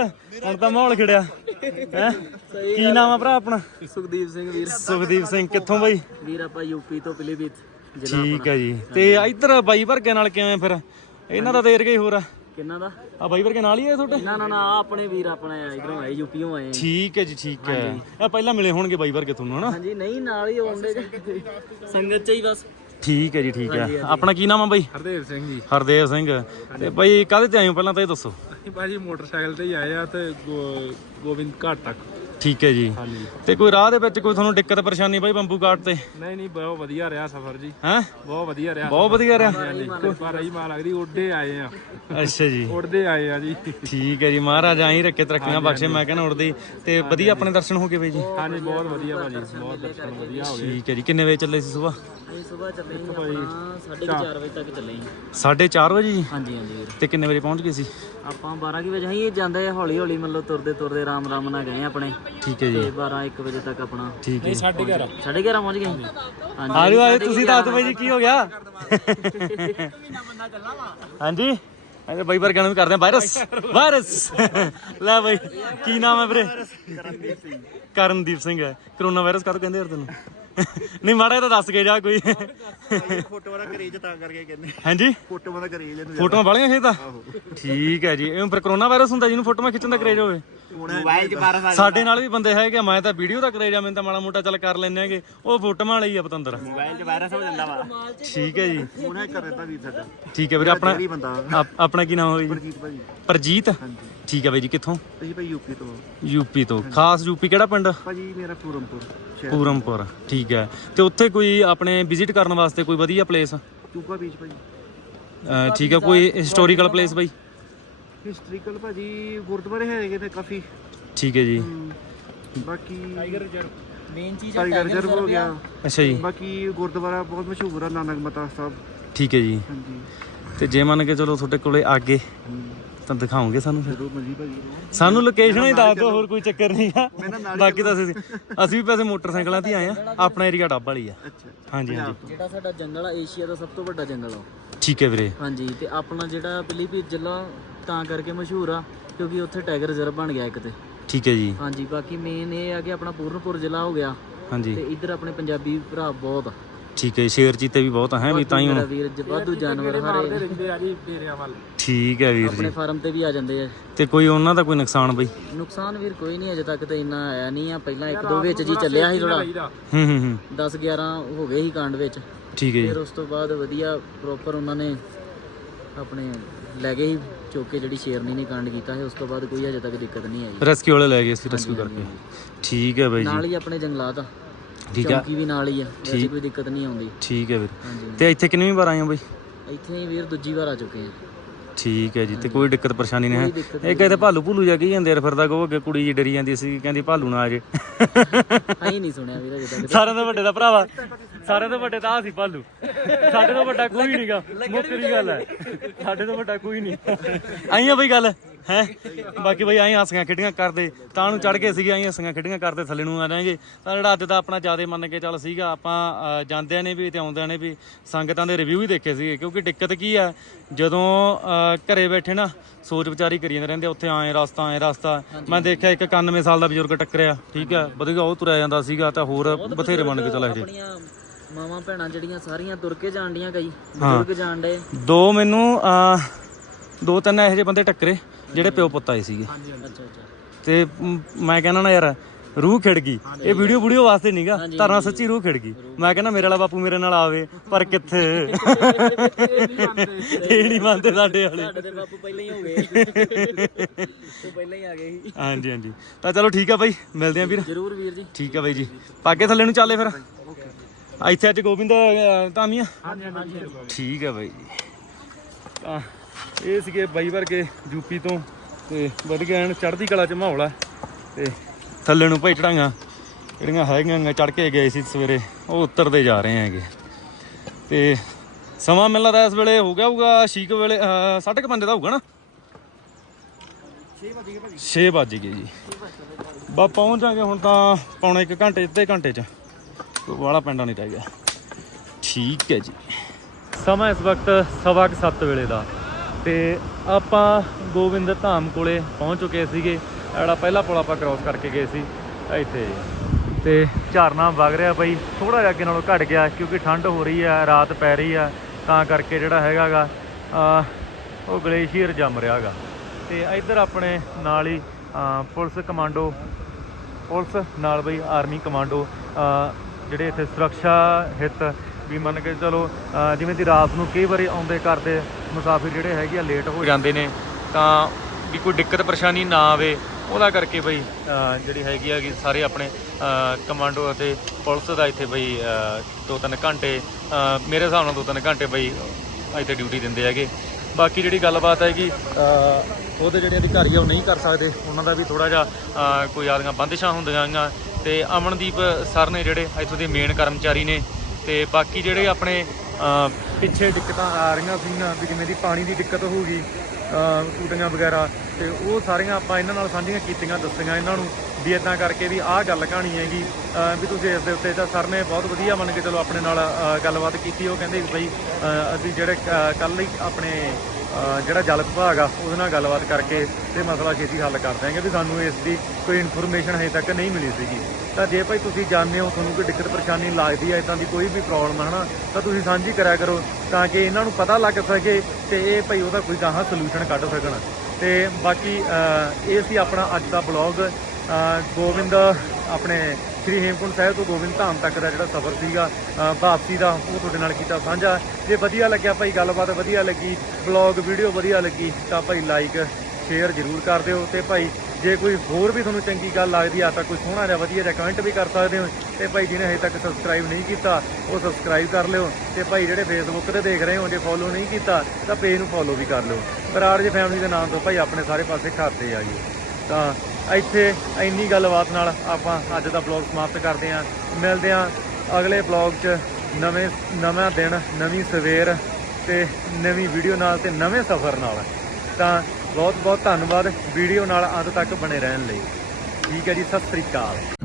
ਹੁਣ ਤਾਂ ਮਾਹੌਲ ਖਿੜਿਆ। ਹੈ? ਕੀ ਨਾਮ ਆ ਭਰਾ ਆਪਣਾ? ਸੁਖਦੀਪ ਸਿੰਘ ਵੀਰ। ਸੁਖਦੀਪ ਸਿੰਘ ਕਿੱਥੋਂ ਬਾਈ? ਵੀਰ ਆਪਾਂ ਯੂਪੀ ਤੋਂ ਪਿਲੀਭੀਤ ਠੀਕ ਹੈ ਜੀ। ਤੇ ਇੱਧਰ ਬਾਈ ਵਰਗੇ ਨਾਲ ਕਿਵੇਂ ਫਿਰ? ਇਹਨਾਂ ਦਾ ਦੇਰ ਗਈ ਹੋਰ ਆ। ਕਿੰਨਾ ਦਾ? ਆ ਬਾਈ ਵਰਗੇ ਨਾਲ ਹੀ ਆ ਤੁਹਾਡੇ? ਨਾ ਨਾ ਨਾ ਆਹ ਆਪਣੇ ਵੀਰ ਆਪਣੇ ਇਧਰੋਂ ਆਏ ਯੂਪੀੋਂ ਆਏ ਆ। ਠੀਕ ਹੈ ਜੀ ਠੀਕ ਹੈ ਇਹ ਪਹਿਲਾਂ ਮਿਲੇ ਹੋਣਗੇ ਬਾਈ ਵਰਗੇ ਤੁਹਾਨੂੰ ਹਨਾ? ਹਾਂਜੀ ਨਹੀਂ ਨਾਲ ਹੀ ਆਉਂਦੇ। ਸੰਗਤ ਚ ਹੀ ਬਸ। ਠੀਕ ਹੈ ਜੀ ਠੀਕ ਹੈ। ਆਪਣਾ ਕੀ ਨਾਮ ਆ ਬਾਈ? ਹਰਦੇਵ ਸਿੰਘ ਜੀ। ਹਰਦੇਵ ਸਿੰਘ। ਤੇ ਬਾਈ ਕਾਹਦੇ ਤੇ ਆਏ ਹੋ? ਪਹਿਲਾਂ ਤਾਂ ਇਹ ਦੱਸੋ। ਅਸੀਂ ਭਾਜੀ ਮੋਟਰਸਾਈਕਲ ਤੇ ਹੀ ਆਏ ਆ ਤੇ ਗੋਬਿੰਦ ਘਾਟ ਤੱਕ। ਠੀਕ ਹੈ ਜੀ। ਹਾਂਜੀ। ਤੇ ਕੋਈ ਰਾਹ ਦੇ ਵਿੱਚ ਕੋਈ ਤੁਹਾਨੂੰ ਦਿੱਕਤ ਪਰੇਸ਼ਾਨੀ ਬਾਈ ਬੰਬੂ ਕਾਟ ਤੇ? ਨਹੀਂ ਨਹੀਂ ਬਹੁਤ ਵਧੀਆ ਰਿਹਾ ਸਫ਼ਰ ਜੀ। ਹੈ? ਬਹੁਤ ਵਧੀਆ ਰਿਹਾ ਬਹੁਤ ਵਧੀਆ ਰਿਹਾ? ਪਰ ਰਹੀ ਮਾਂ ਲੱਗਦੀ ਉੱਡੇ ਆਏ ਆ। ਅੱਛਾ ਜੀ। ਉੱਡਦੇ ਆਏ ਆ ਜੀ। ਠੀਕ ਹੈ ਜੀ ਮਹਾਰਾਜ ਆਈ ਰੱਖੇ ਤਰੱਕੀਆਂ ਬਖਸ਼ੇ ਮੈਂ ਕਹਿੰਦਾ ਉੜਦੀ ਤੇ ਵਧੀਆ ਆਪਣੇ ਦਰਸ਼ਨ ਹੋ ਗਏ ਬਾਈ ਜੀ? ਹਾਂਜੀ ਬਹੁਤ ਵਧੀਆ ਭਾਜੀ ਬਹੁਤ ਦਰਸ਼ਨ ਵਧੀਆ ਹੋ ਗਏ। ਠੀਕ ਹੈ ਜੀ ਕਿੰਨੇ ਵਜੇ ਚੱਲੇ ਸੀ ਸਵੇਰ ਸਵੇਰ ਚੱਲੇ ਸੀ ਆਪਣਾ 4:30 ਵਜੇ ਤੱਕ ਚੱਲੇ ਸੀ 4:30 ਵਜੇ ਜੀ? ਹਾਂਜੀ ਹਾਂਜੀ ਤੇ ਕਿੰਨੇ ਵਜੇ ਪਹੁੰਚ ਗਏ ਸੀ? ਆਪਾਂ 12 ਕੁ ਵਜੇ ਅਸੀਂ ਜਾਂਦੇ ਹੌਲੀ ਹੌਲੀ ਮਤਲਬ ਤੁਰਦੇ ਤੁਰਦੇ ਰਾਮ ਰਾਮ ਨਾਲ ਗਏ ਆਪਣੇ। ਠੀਕ ਹੈ ਜੀ। ਤੇ 12 1 ਵਜੇ ਤੱਕ ਆਪਣਾ। ਠੀਕ ਹੈ। 11:30 ਪਹੁੰਚ ਗਏ ਹਾਂਜੀ ਆਜੋ ਆਜੋ ਤੁਸੀਂ ਦੱਸ ਦਿਓ ਬਾਈ ਜੀ ਕੀ ਹੋ ਗਿਆ? ਹਾਂਜੀ। ਇਹਦੇ ਬਾਈ ਵਰਗਿਆਂ ਨੂੰ ਵੀ ਕਰਦੇ ਆ ਵਾਇਰਸ ਵਾਇਰਸ। ਲੈ ਬਾਈ ਕੀ ਨਾਮ ਹੈ ਵੀਰੇ? ਕਰਨਦੀਪ ਸਿੰਘ ਕਰਨਦੀਪ ਸਿੰਘ ਹੈ। ਕਰੋਨਾ ਵਾਇਰਸ ਕਦੋਂ ਕਹਿੰਦੇ ਯਾਰ ਤੈਨੂੰ? ਨਹੀਂ ਮਾੜਾ ਤਾਂ ਦੱਸ ਕੇ ਜਾ ਕੋਈ। ਫੋਟੋ ਦਾ ਕਰੇਜ ਤਾਂ ਕਰਕੇ ਕਹਿੰਦੇ ਹਾਂਜੀ ਫੋਟੋ ਦਾ ਕਰੇਜ ਫੋਟੋਆਂ ਵਾਲੀਆਂ ਖੇਤਾ ਠੀਕ ਹੈ ਜੀ। ਇਹ ਪਰ ਕਰੋਨਾ ਵਾਇਰਸ ਹੁੰਦਾ ਜਿਹਨੂੰ ਫੋਟੋਆਂ ਖਿੱਚਣ ਦਾ ਕਰੇਜ ਹੋਵੇ। ਮੋਬਾਈਲ 'ਚ ਬਾਰ ਸਾਡੇ ਨਾਲ ਵੀ ਬੰਦੇ ਹੈਗੇ ਆ, ਮੈਂ ਤਾਂ ਵੀਡੀਓ ਦਾ ਕਰੇਜ ਮੈਨੂੰ ਤਾਂ ਮਾੜਾ ਮੋਟਾ ਚੱਲ ਕਰ ਲੈਨੇ ਆਗੇ ਉਹ ਫੋਟੋਆਂ ਵਾਲੇ ਹੀ ਆ ਪਤੰਦਰ। ਮੋਬਾਈਲ 'ਚ ਵਾਇਰਸ ਹੋ ਜਾਂਦਾ ਵਾ। ਠੀਕ ਹੈ ਜੀ। ਹੁਣੇ ਘਰੇ ਤਾਂ ਵੀ ਸਾਡਾ ਠੀਕ ਹੈ ਵੀਰੇ ਆਪਣਾ ਤੇਰੀ ਬੰਦਾ। ਆਪ- ਆਪਣਾ ਕੀ ਨਾਮ ਹੋਵੇ ਜੀ ਜੀਤ ਭਾਜੀ ਪ੍ਰਜੀਤ? ਠੀਕ ਹੈ ਬਾਈ ਜੀ ਕਿੱਥੋਂ? ਤੁਸੀਂ ਭਾਈ ਯੂਪੀ ਤੋਂ। ਯੂਪੀ ਤੋਂ। ਖਾਸ ਯੂਪੀ ਕਿਹੜਾ ਪਿੰਡ? ਭਾਜੀ ਮੇਰਾ ਪੂਰਮਪੁਰ ਸ਼ਹਿਰ। ਪੂਰਮਪੁਰ ਠੀਕ ਹੈ। ਤੇ ਉੱਥੇ ਕੋਈ ਆਪਣੇ ਵਿਜ਼ਿਟ ਕਰਨ ਵਾਸਤੇ ਕੋਈ ਵਧੀਆ ਪਲੇਸ ਚੂਕਾ ਬੀਚ ਭਾਜੀ ਠੀਕ ਹੈ ਕੋਈ ਹਿਸਟੋਰੀਕਲ ਪਲੇਸ ਬਾਈ? ਹਿਸਟਰੀਕਲ ਭਾਜੀ ਗੁਰਦੁਆਰੇ ਹੈਗੇ ਨੇ ਕਾਫੀ। ਠੀਕ ਹੈ ਜੀ। ਬਾਕੀ ਮੇਨ ਚੀਜ਼ ਟਾਈਗਰ ਰਿਜ਼ਰਵ ਹੋ ਗਿਆ। ਅੱਛਾ ਜੀ। ਬਾਕੀ ਗੁਰਦੁਆਰਾ ਬਹੁਤ ਮਸ਼ਹੂਰ ਆ ਨਾਨਕ ਮਤਾ ਸਾਹਿਬ। ਠੀਕ ਹੈ ਜੀ। ਹਾਂਜੀ। ਤੇ ਜੇ ਮੰਨ ਕੇ ਚਲੋ ਤੁਹਾਡੇ ਕੋਲੇ ਆਗੇ ਤਾਂ ਦਿਖਾਓਗੇ ਸਾਨੂੰ ਫਿਰ? ਸਾਨੂੰ ਲੋਕੇਸ਼ਨ ਹੀ ਦੱਸ ਦਿਓ ਹੋਰ ਕੋਈ ਚੱਕਰ ਨਹੀਂ ਆ। ਬਾਕੀ ਤਾਂ ਅਸੀਂ ਅਸੀਂ ਵੀ ਵੈਸੇ ਮੋਟਰਸਾਈਕਲਾਂ ਤੇ ਹੀ ਆਏ ਆ। ਆਪਣਾ ਏਰੀਆ ਡੱਬ ਵਾਲੀ ਆ। ਅੱਛਾ। ਹਾਂਜੀ ਹਾਂਜੀ। ਜਿਹੜਾ ਸਾਡਾ ਜੰਗਲ ਆ ਏਸ਼ੀਆ ਦਾ ਸਭ ਤੋਂ ਵੱਡਾ ਜੰਗਲ ਆ ਠੀਕ ਹੈ ਵੀਰੇ। ਹਾਂਜੀ ਤੇ ਆਪਣਾ ਜਿਹੜਾ ਪਿਲੀਭੀਤ ਜ਼ਿਲ੍ਹਾ ਤਾਂ ਕਰਕੇ ਮਸ਼ਹੂਰ ਆ ਕਿਉਂਕਿ ਉੱਥੇ ਟਾਈਗਰ ਰਿਜ਼ਰਵ ਬਣ ਗਿਆ ਇੱਕ ਤੇ। ਠੀਕ ਹੈ ਜੀ। ਹਾਂਜੀ ਬਾਕੀ ਮੇਨ ਇਹ ਆ ਕਿ ਆਪਣਾ ਪੂਰਨਪੁਰ ਜ਼ਿਲ੍ਹਾ ਹੋ ਗਿਆ ਹਾਂਜੀ। ਤੇ ਇੱਧਰ ਆਪਣੇ ਪੰਜਾਬੀ ਭਰਾ ਬਹੁਤ ਆ। ਠੀਕ ਹੈ ਸ਼ੇਰ ਚੀਤੇ ਵੀ ਬਹੁਤ ਹੈ ਵੀ ਤਾਂ ਹੀ ਮੇਰਾ ਵੀਰ ਜ- ਵਾਧੂ ਜਾਨਵਰ ਹਰੇ ਰਹਿੰਦੇ ਆ ਜੀ ਡੇਰਿਆਂ ਵੱਲ ਠੀਕ ਹੈ ਵੀਰ ਆਪਣੇ ਜੀ। ਫਾਰਮ ਤੇ ਵੀ ਆ ਜਾਂਦੇ ਆ। ਤੇ ਕੋਈ ਉਹਨਾਂ ਦਾ ਕੋਈ ਨੁਕਸਾਨ ਬਈ? ਨੁਕਸਾਨ ਵੀਰ ਕੋਈ ਨਹੀਂ ਅਜੇ ਤੱਕ ਤੇ ਇੰਨਾ ਆਇਆ ਨਹੀਂ ਆ। ਪਹਿਲਾਂ ਇੱਕ ਦੋ ਵਿੱਚ ਜੀ ਚੱਲਿਆ ਸੀ ਥੋੜਾ ਹੂੰ ਹੂੰ ਹੂੰ। 10 11 ਹੋ ਗਏ ਸੀ ਕਾਂਡ ਵਿੱਚ। ਠੀਕ ਹੈ ਜੀ। ਫਿਰ ਉਸ ਤੋਂ ਬਾਅਦ ਵਧੀਆ ਪ੍ਰੋਪਰ ਉਹਨਾਂ ਨੇ ਆਪਣੇ ਲੈ ਗਏ ਸੀ ਚੁੱਕ ਜਿਹੜੀ ਸ਼ੇਰਨੀ ਨੇ ਕਾਂਡ ਕੀਤਾ ਸੀ ਉਸ ਤੋਂ ਬਾਅਦ ਕੋਈ ਅਜੇ ਤੱਕ ਦਿੱਕਤ ਨਹੀਂ ਆਈ। ਰੈਸਕਿਊ ਵਾਲੇ ਲੈ ਗਏ ਸੀ ਰੈਸਕਿਊ ਕਰਕੇ। ਠੀਕ ਹੈ ਬਾਈ ਨਾਲ ਜੀ ਹੀ ਆਪਣੇ ਜੰਗਲਾਤ ਆ। ਠੀਕ ਹੈ ਚੌਂਕੀ ਵੀ ਨਾਲ ਹੀ ਆ ਵੈਸੇ ਕੋਈ ਦਿੱਕਤ ਨਹੀਂ ਆਉਂਦੀ। ਠੀਕ ਹੈ ਵੀਰ। ਤੇ ਇੱਥੇ ਕਿੰਨੀ ਵਾਰ ਆਏ ਹੋ ਬਾਈ? ਇੱਥੇ ਹੀ ਵੀਰ ਦੂਜੀ ਵਾਰ ਆ ਚੁੱਕੇ ਆ। ਠੀਕ ਹੈ ਜੀ ਤੇ ਕੋਈ ਦਿੱਕਤ ਪਰੇਸ਼ਾਨੀ ਨਹੀਂ ਕੋਈ ਹੈ ਇਹ ਕਹਿੰਦੇ ਭਾਲੂ ਭੂਲੂ ਜਾ ਕੀ ਜਾਂਦੇ ਯਾਰ ਫਿਰਦਾ ਕਹੋ ਅੱਗੇ ਕੁੜੀ ਜੀ ਡਰੀ ਜਾਂਦੀ ਸੀ ਕਹਿੰਦੀ ਭਾਲੂ ਨਾ ਆ ਜੇ। ਨਹੀਂ ਸੁਣਿਆ ਵੀਰ ਸਾਰਿਆਂ ਤੋਂ ਵੱਡੇ ਦਾ ਭਰਾਵਾ। ਸਾਰਿਆਂ ਤੋਂ ਵੱਡੇ ਤਾਂ ਆ ਸੀ ਭਾਲੂ। ਸਾਡੇ ਤੋਂ ਵੱਡਾ ਕੋਈ ਨਹੀਂਗਾ ਮੁੱਕਰੀ ਗੱਲ ਹੈ। ਸਾਡੇ ਤੋਂ ਵੱਡਾ ਕੋਈ ਨਹੀਂ ਆਈ ਆ ਬਈ ਗੱਲ। ਹੈ? ਬਾਕੀ ਬਈ ਆਈ ਹਾਸੀਆਂ ਖੇਡੀਆਂ ਕਰਦੇ ਤਾਂ ਨੂੰ ਚੜ ਗਏ ਸੀਗੇ ਆਈ ਹਾਸੀਆਂ ਖੇਡੀਆਂ ਕਰਦੇ ਥੱਲੇ ਨੂੰ ਆ ਜਾਣਗੇ। ਤਾਂ ਜਿਹੜਾ ਅੱਜ ਦਾ ਆਪਣਾ ਜ਼ਿਆਦਾ ਮੰਨ ਕੇ ਚੱਲ ਸੀਗਾ ਆਪਾਂ ਜਾਂਦਿਆਂ ਨੇ ਵੀ ਤੇ ਆਉਂਦਿਆਂ ਨੇ ਵੀ ਸੰਗਤਾਂ ਦੇ ਰਿਵਿਊ ਹੀ ਦੇਖੇ ਸੀਗੇ ਕਿਉਂਕਿ ਦਿੱਕਤ ਕੀ ਆ ਜਦੋਂ ਘਰੇ ਬੈਠੇ ਨਾ ਸੋਚ ਵਿਚਾਰੀ ਕਰੀ ਜਾਂਦੇ ਰਹਿੰਦੇ ਉੱਥੇ ਆਏ ਰਸਤਾ ਆਏ ਰਸਤਾ। ਮੈਂ ਦੇਖਿਆ ਇੱਕ 91 ਸਾਲ ਦਾ ਬਜ਼ੁਰਗ ਟੱਕਰਿਆ ਠੀਕ ਆ ਵਧੀਆ ਉਹ ਤੁਰਿਆ ਜਾਂਦਾ ਸੀਗਾ ਤਾਂ ਹੋਰ ਬਥੇਰੇ ਮੰਨ ਕੇ ਚੱਲ ਇਹ ਮਾਵਾਂ ਭੈਣਾਂ ਜਿਹੜੀਆਂ ਸਾਰੀਆਂ ਤੁਰ ਕੇ ਜਾਣ ਡੀਆਂ ਕਈ ਬਜ਼ੁਰਗ ਜਾਣ ਡੇ ਦੋ ਮੈਨੂੰ ਦੋ ਤਿੰਨ ਇਹੋ ਜਿਹੇ ਬੰਦੇ ਟੱਕਰੇ ਜਿਹੜੇ ਪਿਓ ਪੁੱਤ ਆਏ ਸੀਗੇ। ਅੱਛਾ ਅੱਛਾ। ਤੇ ਮ, ਮੈਂ ਕਹਿੰਦਾ ਨਾ ਯਾਰ ਰੂਹ ਖਿੜ ਗਈ। ਇਹ ਵੀਡੀਓ ਵੀਡੀਓ ਵਾਸਤੇ ਨਹੀਂਗਾ ਧਰਨਾ ਸੱਚੀ ਰੂਹ ਖਿੜ ਗਈ। ਮੈਂ ਕਹਿੰਦਾ ਮੇਰੇ ਵਾਲਾ ਬਾਪੂ ਮੇਰੇ ਨਾਲ ਆਵੇ ਪਰ ਕਿੱਥੇ? ਇਹ ਨਹੀਂ ਮੰਨਦੇ ਸਾਡੇ ਵਾਲੇ। ਸਾਡੇ ਤੇ ਬਾਪੂ ਪਹਿਲਾਂ ਹੀ ਹੋ ਗਏ। ਉਹ ਪਹਿਲਾਂ ਹੀ ਆ ਗਏ ਸੀ। ਹਾਂਜੀ ਹਾਂਜੀ। ਤਾਂ ਚਲੋ ਠੀਕ ਆ ਬਾਈ ਮਿਲਦੇ ਆ ਵੀਰ। ਜਰੂਰ ਵੀਰ ਜੀ। ਠੀਕ ਆ ਬਾਈ ਜੀ। ਪਾਗੇ ਥੱਲੇ ਨੂੰ ਚੱਲੇ ਫਿਰ। ਇੱਥੇ ਅੱਜ ਗੋਬਿੰਦ ਅ, ਧਾਮੀਆਂ ਠੀਕ ਆ ਬਾਈ ਜੀ। ਤਾਂ ਇਹ ਸੀਗੇ ਬਾਈ ਵਰਗੇ ਯੂਪੀ ਤੋਂ ਤੇ ਵਧੀਆ ਐਨ ਚੜ੍ਹਦੀ ਕਲਾ ਚ ਮਾਹੌਲ ਆ ਤੇ ਥੱਲੇ ਨੂੰ ਭਾਈ ਚੜਾਂਗਾ ਜਿਹੜੀਆਂ ਹੈਗੀਆਂ ਚੜ ਕੇ ਗਏ ਸੀ ਸਵੇਰੇ ਉਹ ਉਤਰਦੇ ਜਾ ਰਹੇ ਹੈਗੇ। ਤੇ ਸਮਾਂ ਮੈਨੂੰ ਲੱਗਦਾ ਇਸ ਵੇਲੇ ਹੋ ਗਿਆ ਹੋਊਗਾ 6 ਵੇਲੇ 5:30 ਦਾ ਹੋਊਗਾ ਨਾ? 6 ਵਜੇ ਗਏ ਜੀ। ਬਾ ਪਹੁੰਚ ਜਾਗੇ ਹੁਣ ਤਾਂ ਪੌਣੇ ਇੱਕ ਘੰਟੇ ਅੱਧੇ ਘੰਟੇ ਚ। ਵਾਲਾ ਪਿੰਡਾ ਨਹੀਂ ਰਹਿ ਗਿਆ। ਠੀਕ ਹੈ ਜੀ। ਸਮਾਂ ਇਸ ਵਕਤ ਸਵਾ ਕੁ ਸੱਤ ਵੇਲੇ ਦਾ। ਤੇ ਆਪਾਂ ਗੋਬਿੰਦ ਧਾਮ ਕੋਲੇ ਪਹੁੰਚ ਚੁੱਕੇ ਸੀਗੇ। ਜਿਹੜਾ ਪਹਿਲਾ ਪੁਲ ਆਪਾਂ ਕ੍ਰਾਸ ਕਰਕੇ ਗਏ ਸੀ, ਇੱਥੇ। ਤੇ ਝਰਨਾ ਵਗ ਰਿਹਾ ਬਈ ਥੋੜਾ ਜਿਹਾ ਅੱਗੇ ਨਾਲੋਂ ਘਟ ਗਿਆ, ਕਿਉਂਕਿ ਠੰਡ ਹੋ ਰਹੀ ਆ, ਰਾਤ ਪੈ ਰਹੀ ਆ, ਤਾਂ ਕਰਕੇ ਜਿਹੜਾ ਹੈਗਾਗਾ ਉਹ ਗਲੇਸ਼ੀਅਰ ਜੰਮ ਰਿਹਾਗਾ। ਤੇ ਇੱਧਰ ਆਪਣੇ ਨਾਲ ਹੀ ਪੁਲਿਸ ਕਮਾਂਡੋ, ਪੁਲਿਸ ਨਾਲ ਬਈ ਆਰਮੀ ਕਮਾਂਡੋ ਜਿਹੜੇ ਇੱਥੇ ਸੁਰੱਖਿਆ ਹਿੱਤ ਵੀ ਮੰਨ ਕੇ ਚਲੋ ਜਿਵੇਂ ਦੀ ਰਾਤ ਨੂੰ ਕਈ ਵਾਰੀ ਆਉਂਦੇ ਕਰਦੇ ਮੁਸਾਫਿਰ ਜਿਹੜੇ ਹੈਗੇ ਆ ਲੇਟ ਹੋ ਜਾਂਦੇ ਨੇ ਤਾਂ ਵੀ ਕੋਈ ਦਿੱਕਤ ਪਰੇਸ਼ਾਨੀ ਨਾ ਆਵੇ ਉਹਦਾ ਕਰਕੇ ਬਈ ਜਿਹੜੀ ਹੈਗੀ ਆ ਕਿ ਸਾਰੇ ਆਪਣੇ ਕਮਾਂਡੋ ਅਤੇ ਪੁਲਿਸ ਦਾ ਇੱਥੇ ਬਈ ਅਹ, ਦੋ ਤਿੰਨ ਘੰਟੇ ਮੇਰੇ ਹਿਸਾਬ ਨਾਲ ਦੋ ਤਿੰਨ ਘੰਟੇ ਬਈ ਇੱਥੇ ਡਿਊਟੀ ਦਿੰਦੇ ਹੈਗੇ। ਬਾਕੀ ਜਿਹੜੀ ਗੱਲਬਾਤ ਹੈ ਕਿ ਉਹਦੇ ਜਿਹੜੇ ਅਧਿਕਾਰੀ ਆ ਉਹ ਨਹੀਂ ਕਰ ਸਕਦੇ। ਉਹਨਾਂ ਦਾ ਵੀ ਥੋੜਾ ਜਿਹਾ ਅਹ, ਕੋਈ ਆਦੀਆਂ ਬੰਦਿਸ਼ਾਂ ਹੁੰਦੀਆਂ ਗੀਆਂ ਤੇ ਅਮਨਦੀਪ ਸਰ ਨੇ ਜਿਹੜੇ ਇੱਥੋਂ ਦੇ ਮੇਨ ਕਰਮਚਾਰੀ ਨੇ ਤੇ ਬਾਕੀ ਜਿਹੜੇ ਆਪਣੇ ਪਿੱਛੇ ਦਿੱਕਤਾਂ ਆ ਰਹੀਆਂ ਸੀਗੀਆਂ ਵੀ ਜਿਵੇਂ ਦੀ ਪਾਣੀ ਦੀ ਦਿੱਕਤ ਹੋਊਗੀ ਅਹ, ਟੂਟੀਆਂ ਵਗੈਰਾ ਤੇ ਉਹ ਸਾਰੀਆਂ ਆਪਾਂ ਇਹਨਾਂ ਨਾਲ ਸਾਂਝੀਆਂ ਕੀਤੀਆਂ ਦੱਸੀਆਂ ਇਹਨਾਂ ਨੂੰ ਵੀ ਇਦਾਂ ਕਰਕੇ ਵੀ ਆਹ ਗੱਲ ਕਹਾਣੀ ਹੈਗੀ ਵੀ ਤੁਸੀਂ ਇਸ ਦੇ ਉੱਤੇ ਤਾਂ ਸਰ ਨੇ ਬਹੁਤ ਵਧੀਆ ਮੰਨ ਕੇ ਚਲੋ ਆਪਣੇ ਨਾਲ ਗੱਲਬਾਤ ਕੀਤੀ ਉਹ ਕਹਿੰਦੇ ਵੀ ਬਈ ਅਸੀਂ ਜਿਹੜੇ ਕੱਲ ਹੀ ਆਪਣੇ ਜਿਹੜਾ ਜਲ ਵਿਭਾਗ ਆ ਉਹਦੇ ਨਾਲ ਗੱਲਬਾਤ ਕਰਕੇ ਤੇ ਮਸਲਾ ਛੇਤੀ ਹੱਲ ਕਰ ਦਿਆਂਗੇ ਵੀ ਸਾਨੂੰ ਇਸ ਦੀ ਕੋਈ ਇਨਫੋਰਮੇਸ਼ਨ ਹਜੇ ਤੱਕ ਨਹੀਂ ਮਿਲੀ ਸੀਗੀ। ਤਾਂ ਜੇ ਭਾਈ ਤੁਸੀਂ ਜਾਣਦੇ ਹੋ ਤੁਹਾਨੂੰ ਕੋਈ ਦਿੱਕਤ ਪਰੇਸ਼ਾਨੀ ਲੱਗਦੀ ਹੈ ਇਦਾਂ ਦੀ ਕੋਈ ਵੀ ਪ੍ਰੋਬਲਮ ਹੈ ਹਨਾ ਤਾਂ ਤੁਸੀਂ ਸਾਂਝੀ ਕਰਿਆ ਕਰੋ ਤਾਂ ਕਿ ਇਹਨਾਂ ਨੂੰ ਪਤਾ ਲੱਗ ਸਕੇ ਤੇ ਇਹ ਭਾਈ ਉਹਦਾ ਕੋਈ ਗਾਹਾਂ ਸੋਲੂਸ਼ਨ ਕੱਢ ਸਕਣ। ਤੇ ਬਾਕੀ ਇਹ ਸੀ ਆਪਣਾ ਅੱਜ ਦਾ ਬਲੌਗ ਗੋਬਿੰਦ ਆਪਣੇ ਸ੍ਰੀ ਹੇਮਕੁੰਟ ਸਾਹਿਬ ਤੋਂ ਗੋਬਿੰਦ ਧਾਮ ਤੱਕ ਦਾ ਜਿਹੜਾ ਸਫ਼ਰ ਸੀਗਾ ਅਹ, ਵਾਪਸੀ ਦਾ ਉਹ ਤੁਹਾਡੇ ਨਾਲ ਕੀਤਾ ਸਾਂਝਾ। ਜੇ ਵਧੀਆ ਲੱਗਿਆ ਭਾਈ ਗੱਲਬਾਤ ਵਧੀਆ ਲੱਗੀ ਬਲੌਗ ਵੀਡੀਓ ਵਧੀਆ ਲੱਗੀ ਤਾਂ ਭਾਈ ਲਾਈਕ ਸ਼ੇਅਰ ਜ਼ਰੂਰ ਕਰ ਦਿਓ ਤੇ ਭਾਈ ਜੇ ਕੋਈ ਹੋਰ ਵੀ ਤੁਹਾਨੂੰ ਚੰਗੀ ਗੱਲ ਲੱਗਦੀ ਆ, ਤਾਂ ਕੋਈ ਸੋਹਣਾ ਜਿਹਾ ਵਧੀਆ ਜਿਹਾ ਕਮੈਂਟ ਵੀ ਕਰ ਸਕਦੇ ਹੋ। ਤੇ ਭਾਈ ਜਿਹਨੇ ਹਜੇ ਤੱਕ ਸਬਸਕ੍ਰਾਈਬ ਨਹੀਂ ਕੀਤਾ, ਉਹ ਸਬਸਕ੍ਰਾਈਬ ਕਰ ਲਿਓ। ਤੇ ਭਾਈ ਜਿਹੜੇ ਫੇਸਬੁੱਕ ਤੇ ਦੇਖ ਰਹੇ ਹੋ, ਜੇ ਫੋਲੋ ਨਹੀਂ ਕੀਤਾ, ਤਾਂ ਪੇਜ ਨੂੰ ਫੋਲੋ ਵੀ ਕਰ ਲਿਓ। ਬਰਾੜ ਜੇ ਫੈਮਿਲੀ ਦੇ ਨਾਮ ਤੋਂ ਭਾਈ ਆਪਣੇ ਸਾਰੇ ਪਾਸੇ ਖਾਤੇ ਆ ਜੀ। ਤਾਂ ਇੱਥੇ ਇੰਨੀ ਗੱਲਬਾਤ ਨਾਲ ਆਪਾਂ ਅੱਜ ਦਾ ਬਲੌਗ ਸਮਾਪਤ ਕਰਦੇ ਹਾਂ। ਮਿਲਦੇ ਹਾਂ ਅਗਲੇ ਬਲੌਗ 'ਚ ਨਵੇਂ, ਨਵਾਂ ਦਿਨ, ਨਵੀਂ ਸਵੇਰ ਤੇ ਨਵੀਂ ਵੀਡੀਓ ਨਾਲ ਤੇ ਨਵੇਂ ਸਫ਼ਰ ਨਾਲ। ਤਾਂ ਬਹੁਤ ਬਹੁਤ ਧੰਨਵਾਦ ਵੀਡੀਓ ਨਾਲ ਅੰਤ ਤੱਕ ਬਣੇ ਰਹਿਣ ਲਈ। ਠੀਕ ਹੈ ਜੀ, ਸਤਿ ਸ੍ਰੀ ਅਕਾਲ।